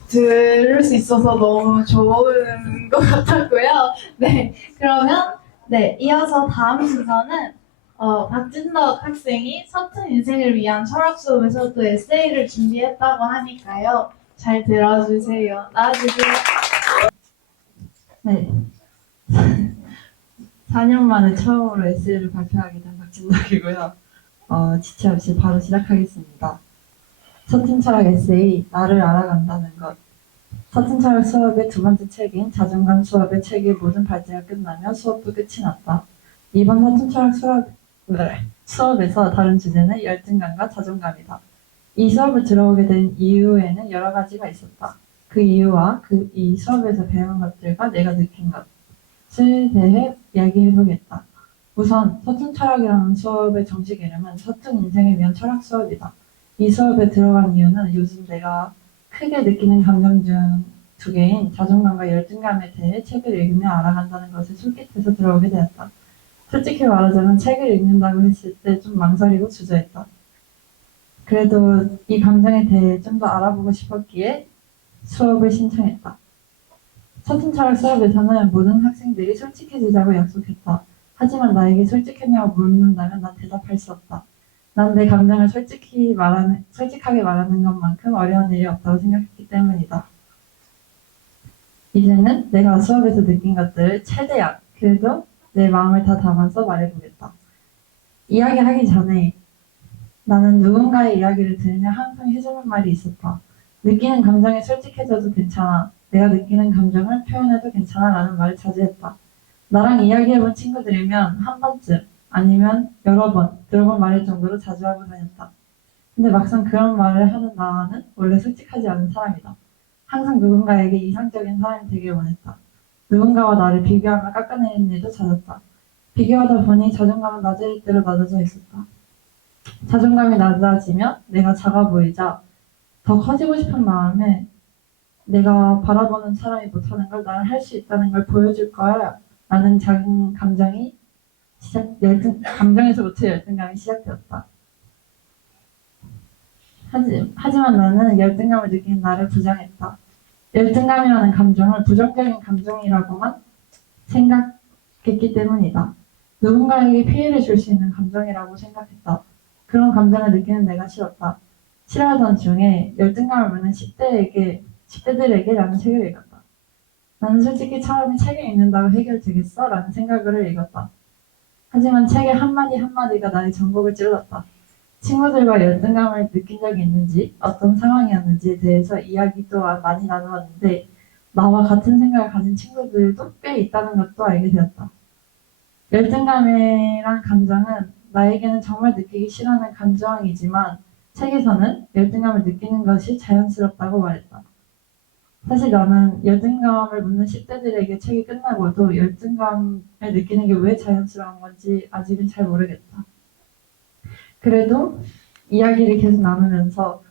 들을 수 있어서 너무 좋은 것 같았고요. 네, 그러면 이어서 다음 순서는 박진덕 학생이 서툰 인생을 위한 철학 수업에서 또 에세이를 준비했다고 하니까요. 잘 들어주세요. 나와주세요. 네. 4년 만에 처음으로 에세이를 발표하게 된 박진덕이고요. 지체 없이 바로 시작하겠습니다. 서툰 철학 에세이, 나를 알아간다는 것. 서툰 철학 수업의 2번째 책인 자존감 수업의 책의 모든 발제가 끝나며 수업도 끝이 났다. 이번 서툰 철학 수업에서 다른 주제는 열등감과 자존감이다. 이 수업을 들어오게 된 이유에는 여러 가지가 있었다. 그 이유와 이 수업에서 배운 것들과 내가 느낀 것에 대해 이야기해보겠다. 우선 서툰 철학이라는 수업의 정식 이름은 서툰 인생을 위한 철학 수업이다. 이 수업에 들어간 이유는 요즘 내가 크게 느끼는 감정 중 2개인 자존감과 열등감에 대해 책을 읽으며 알아간다는 것을 솔깃해서 들어오게 되었다. 솔직히 말하자면 책을 읽는다고 했을 때 좀 망설이고 주저했다. 그래도 이 감정에 대해 좀 더 알아보고 싶었기에 수업을 신청했다. 서툰 철학 수업에서는 모든 학생들이 솔직해지자고 약속했다. 하지만 나에게 솔직했냐고 묻는다면 난 대답할 수 없다. 난 내 감정을 솔직하게 말하는 것만큼 어려운 일이 없다고 생각했기 때문이다. 이제는 내가 수업에서 느낀 것들을 최대한 그래도 내 마음을 다 담아서 말해보겠다. 이야기하기 전에 나는 누군가의 이야기를 들으며 항상 해주는 말이 있었다. 느끼는 감정에 솔직해져도 괜찮아. 내가 느끼는 감정을 표현해도 괜찮아 라는 말을 자주 했다. 나랑 이야기해본 친구들이면 한 번쯤 아니면 여러 번 들어본 말일 정도로 자주 하고 다녔다. 근데 막상 그런 말을 하는 나는 원래 솔직하지 않은 사람이다. 항상 누군가에게 이상적인 사람이 되길 원했다. 누군가와 나를 비교하며 깎아내리는 일도 잦았다. 비교하다 보니 자존감은 낮을 대로 낮아져 있었다. 자존감이 낮아지면 내가 작아 보이자 더 커지고 싶은 마음에 내가 바라보는 사람이 못하는 걸 나는 할 수 있다는 걸 보여줄 거야 라는 작은 감정에서부터 열등감이 시작되었다. 하지만 나는 열등감을 느끼는 나를 부정했다. 열등감이라는 감정을 부정적인 감정이라고만 생각했기 때문이다. 누군가에게 피해를 줄 수 있는 감정이라고 생각했다. 그런 감정을 느끼는 내가 싫었다. 싫어하던 중에 열등감을 묻는 10대들에게 라는 책을 읽었다. 나는 솔직히 처음에 책을 읽는다고 해결되겠어? 라는 생각을 읽었다. 하지만 책의 한마디 한마디가 나의 전곡을 찔렀다. 친구들과 열등감을 느낀 적이 있는지, 어떤 상황이었는지에 대해서 이야기도 많이 나누었는데 나와 같은 생각을 가진 친구들도 꽤 있다는 것도 알게 되었다. 열등감이란 감정은 나에게는 정말 느끼기 싫어하는 감정이지만 책에서는 열등감을 느끼는 것이 자연스럽다고 말했다. 사실 나는 열등감을 묻는 10대들에게 책이 끝나고도 열등감을 느끼는 게 왜 자연스러운 건지 아직은 잘 모르겠다. 그래도 이야기를 계속 나누면서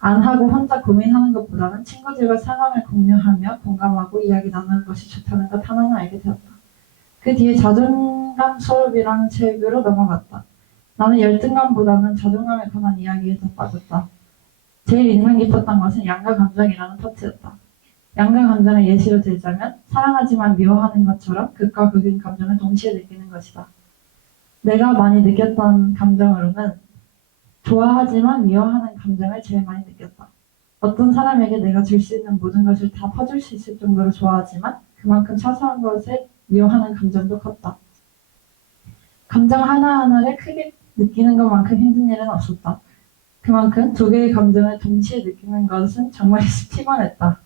안 하고 혼자 고민하는 것보다는 친구들과 상황을 공유하며 공감하고 이야기 나누는 것이 좋다는 것 하나는 알게 되었다. 그 뒤에 자존감 수업이라는 책으로 넘어갔다. 나는 열등감보다는 자존감에 관한 이야기에 더 빠졌다. 제일 인상 깊었던 것은 양가 감정이라는 파트였다. 양가 감정을 예시로 들자면 사랑하지만 미워하는 것처럼 극과 극인 감정을 동시에 느끼는 것이다. 내가 많이 느꼈던 감정으로는 좋아하지만 미워하는 감정을 제일 많이 느꼈다. 어떤 사람에게 내가 줄 수 있는 모든 것을 다 퍼줄 수 있을 정도로 좋아하지만 그만큼 사소한 것을 미워하는 감정도 컸다. 감정 하나하나를 크게 느끼는 것만큼 힘든 일은 없었다. 그만큼 두 개의 감정을 동시에 느끼는 것은 정말 피곤했다.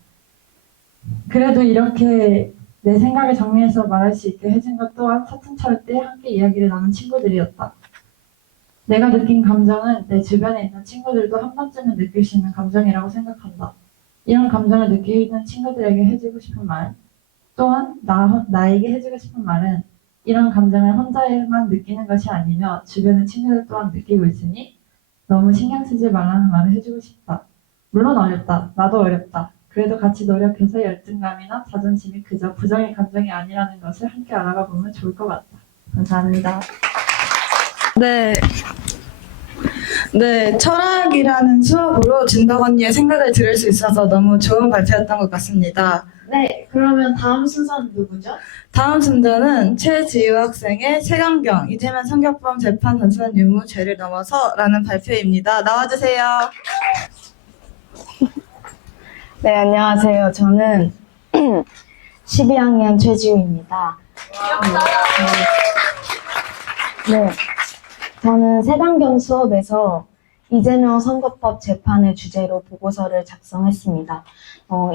그래도 이렇게 내 생각을 정리해서 말할 수 있게 해준 것 또한 사춘 차일 때 함께 이야기를 나눈 친구들이었다. 내가 느낀 감정은 내 주변에 있는 친구들도 한 번쯤은 느낄 수 있는 감정이라고 생각한다. 이런 감정을 느끼는 친구들에게 해주고 싶은 말, 또한 나에게 해주고 싶은 말은 이런 감정을 혼자만 느끼는 것이 아니며 주변의 친구들 또한 느끼고 있으니 너무 신경 쓰지 말라는 말을 해주고 싶다. 물론 어렵다. 나도 어렵다. 그래도 같이 노력해서 열등감이나 자존심이 그저 부정의 감정이 아니라는 것을 함께 알아가 보면 좋을 것 같다. 감사합니다. 네, 철학이라는 수업으로 진덕 언니의 생각을 들을 수 있어서 너무 좋은 발표였던 것 같습니다. 네, 그러면 다음 순서는 누구죠? 다음 순서는 최지우 학생의 최강경, 이재명 성격범 재판 단순한 유무 죄를 넘어서 라는 발표입니다. 나와주세요. 네, 안녕하세요. 저는 12학년 최지우입니다. 네, 저는 최강경 수업에서 이재명 선거법 재판을 주제로 보고서를 작성했습니다.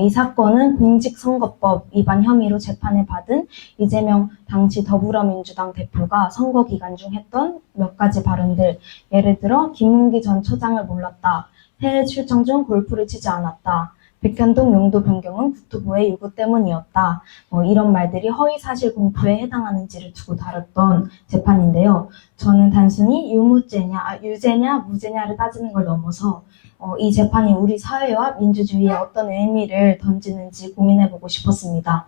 이 사건은 공직선거법 위반 혐의로 재판을 받은 이재명 당시 더불어민주당 대표가 선거 기간 중 했던 몇 가지 발언들, 예를 들어 김문기 전 처장을 몰랐다, 해외 출장 중 골프를 치지 않았다, 백현동 용도 변경은 국토부의 요구 때문이었다. 이런 말들이 허위사실 공표에 해당하는지를 두고 다뤘던 재판인데요. 저는 단순히 유죄냐 무죄냐를 따지는 걸 넘어서 이 재판이 우리 사회와 민주주의에 어떤 의미를 던지는지 고민해보고 싶었습니다.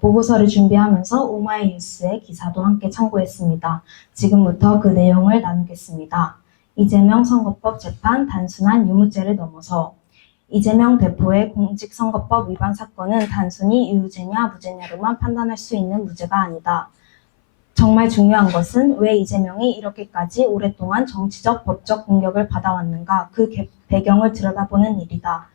보고서를 준비하면서 오마이뉴스의 기사도 함께 참고했습니다. 지금부터 그 내용을 나누겠습니다. 이재명 선거법 재판 단순한 유무죄를 넘어서 이재명 대표의 공직선거법 위반 사건은 단순히 유죄냐 무죄냐로만 판단할 수 있는 무죄가 아니다. 정말 중요한 것은 왜 이재명이 이렇게까지 오랫동안 정치적, 법적 공격을 받아왔는가 그 배경을 들여다보는 일이다.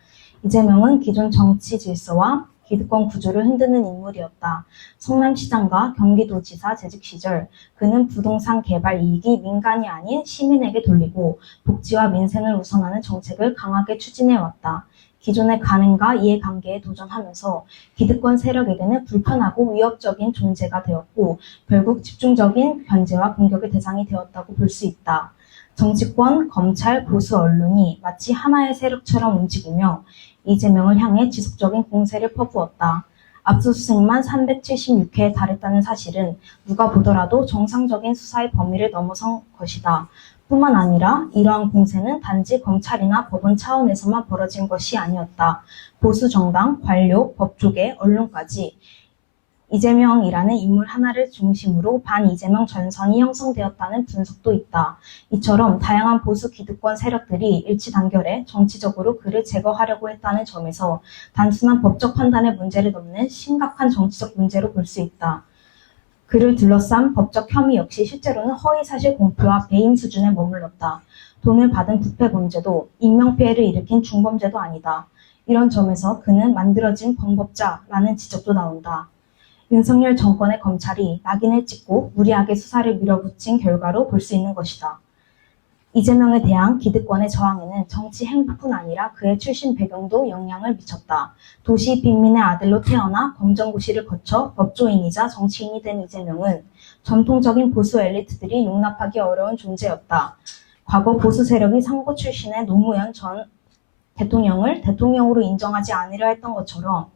이재명은 기존 정치 질서와 기득권 구조를 흔드는 인물이었다. 성남시장과 경기도지사 재직 시절 그는 부동산 개발 이익이 민간이 아닌 시민에게 돌리고 복지와 민생을 우선하는 정책을 강하게 추진해왔다. 기존의 관행과 이해관계에 도전하면서 기득권 세력에게는 불편하고 위협적인 존재가 되었고 결국 집중적인 견제와 공격의 대상이 되었다고 볼 수 있다. 정치권, 검찰, 보수 언론이 마치 하나의 세력처럼 움직이며 이재명을 향해 지속적인 공세를 퍼부었다. 압수수색만 376회에 달했다는 사실은 누가 보더라도 정상적인 수사의 범위를 넘어선 것이다. 뿐만 아니라 이러한 공세는 단지 검찰이나 법원 차원에서만 벌어진 것이 아니었다. 보수 정당, 관료, 법조계, 언론까지 이재명이라는 인물 하나를 중심으로 반-이재명 전선이 형성되었다는 분석도 있다. 이처럼 다양한 보수 기득권 세력들이 일치단결해 정치적으로 그를 제거하려고 했다는 점에서 단순한 법적 판단의 문제를 넘는 심각한 정치적 문제로 볼 수 있다. 그를 둘러싼 법적 혐의 역시 실제로는 허위사실 공표와 배임 수준에 머물렀다. 돈을 받은 부패 범죄도 인명피해를 일으킨 중범죄도 아니다. 이런 점에서 그는 만들어진 범법자라는 지적도 나온다. 윤석열 정권의 검찰이 낙인을 찍고 무리하게 수사를 밀어붙인 결과로 볼 수 있는 것이다. 이재명에 대한 기득권의 저항에는 정치 행보뿐 아니라 그의 출신 배경도 영향을 미쳤다. 도시 빈민의 아들로 태어나 검정고시를 거쳐 법조인이자 정치인이 된 이재명은 전통적인 보수 엘리트들이 용납하기 어려운 존재였다. 과거 보수 세력이 상고 출신의 노무현 전 대통령을 대통령으로 인정하지 않으려 했던 것처럼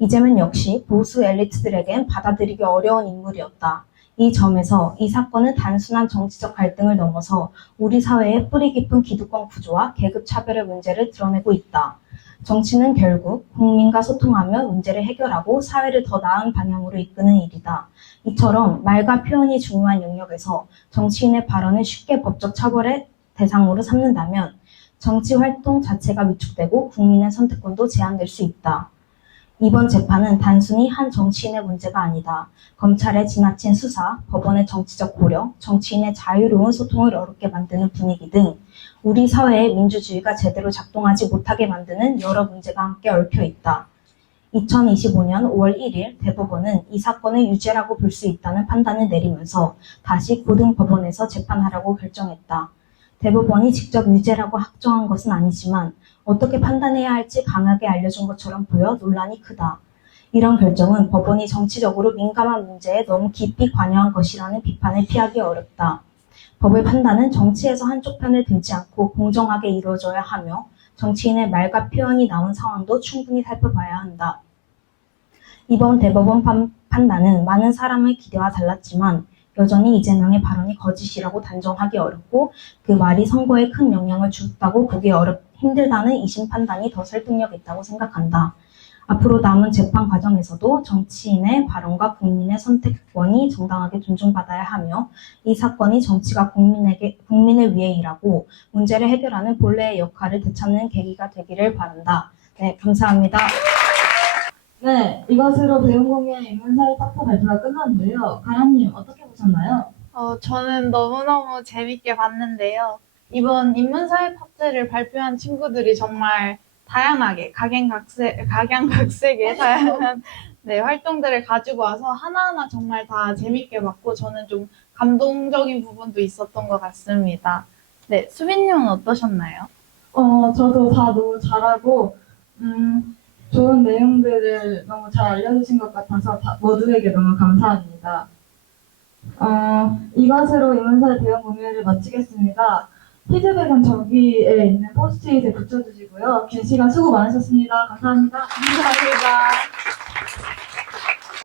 이재명 역시 보수 엘리트들에겐 받아들이기 어려운 인물이었다. 이 점에서 이 사건은 단순한 정치적 갈등을 넘어서 우리 사회의 뿌리 깊은 기득권 구조와 계급 차별의 문제를 드러내고 있다. 정치는 결국 국민과 소통하며 문제를 해결하고 사회를 더 나은 방향으로 이끄는 일이다. 이처럼 말과 표현이 중요한 영역에서 정치인의 발언을 쉽게 법적 처벌의 대상으로 삼는다면 정치 활동 자체가 위축되고 국민의 선택권도 제한될 수 있다. 이번 재판은 단순히 한 정치인의 문제가 아니다. 검찰의 지나친 수사, 법원의 정치적 고려, 정치인의 자유로운 소통을 어렵게 만드는 분위기 등 우리 사회의 민주주의가 제대로 작동하지 못하게 만드는 여러 문제가 함께 얽혀 있다. 2025년 5월 1일 대법원은 이 사건을 유죄라고 볼 수 있다는 판단을 내리면서 다시 고등법원에서 재판하라고 결정했다. 대법원이 직접 유죄라고 확정한 것은 아니지만 어떻게 판단해야 할지 강하게 알려준 것처럼 보여 논란이 크다. 이런 결정은 법원이 정치적으로 민감한 문제에 너무 깊이 관여한 것이라는 비판을 피하기 어렵다. 법의 판단은 정치에서 한쪽 편을 들지 않고 공정하게 이루어져야 하며 정치인의 말과 표현이 나온 상황도 충분히 살펴봐야 한다. 이번 대법원 판단은 많은 사람의 기대와 달랐지만 여전히 이재명의 발언이 거짓이라고 단정하기 어렵고 그 말이 선거에 큰 영향을 줬다고 보기 힘들다는 이심 판단이 더 설득력 있다고 생각한다. 앞으로 남은 재판 과정에서도 정치인의 발언과 국민의 선택권이 정당하게 존중받아야 하며 이 사건이 정치가 국민을 위해 일하고 문제를 해결하는 본래의 역할을 되찾는 계기가 되기를 바란다. 네, 감사합니다. 네, 이것으로 배운 공연 인문사회 파트 발표가 끝났는데요. 가람님 어떻게 보셨나요? 저는 너무너무 재밌게 봤는데요. 이번 인문사회 파트를 발표한 친구들이 정말 다양하게 각양각색의 다양한 활동들을 가지고 와서 하나하나 정말 다 재밌게 봤고 저는 좀 감동적인 부분도 있었던 것 같습니다. 네, 수빈님은 어떠셨나요? 저도 다 너무 잘하고 좋은 내용들을 너무 잘 알려주신 것 같아서 모두에게 너무 감사합니다. 이것으로 인문사회 대형 공연을 마치겠습니다. 피드백은 저기에 있는 포스트잇에 붙여주시고요. 긴 시간 수고 많으셨습니다. 감사합니다. 감사합니다.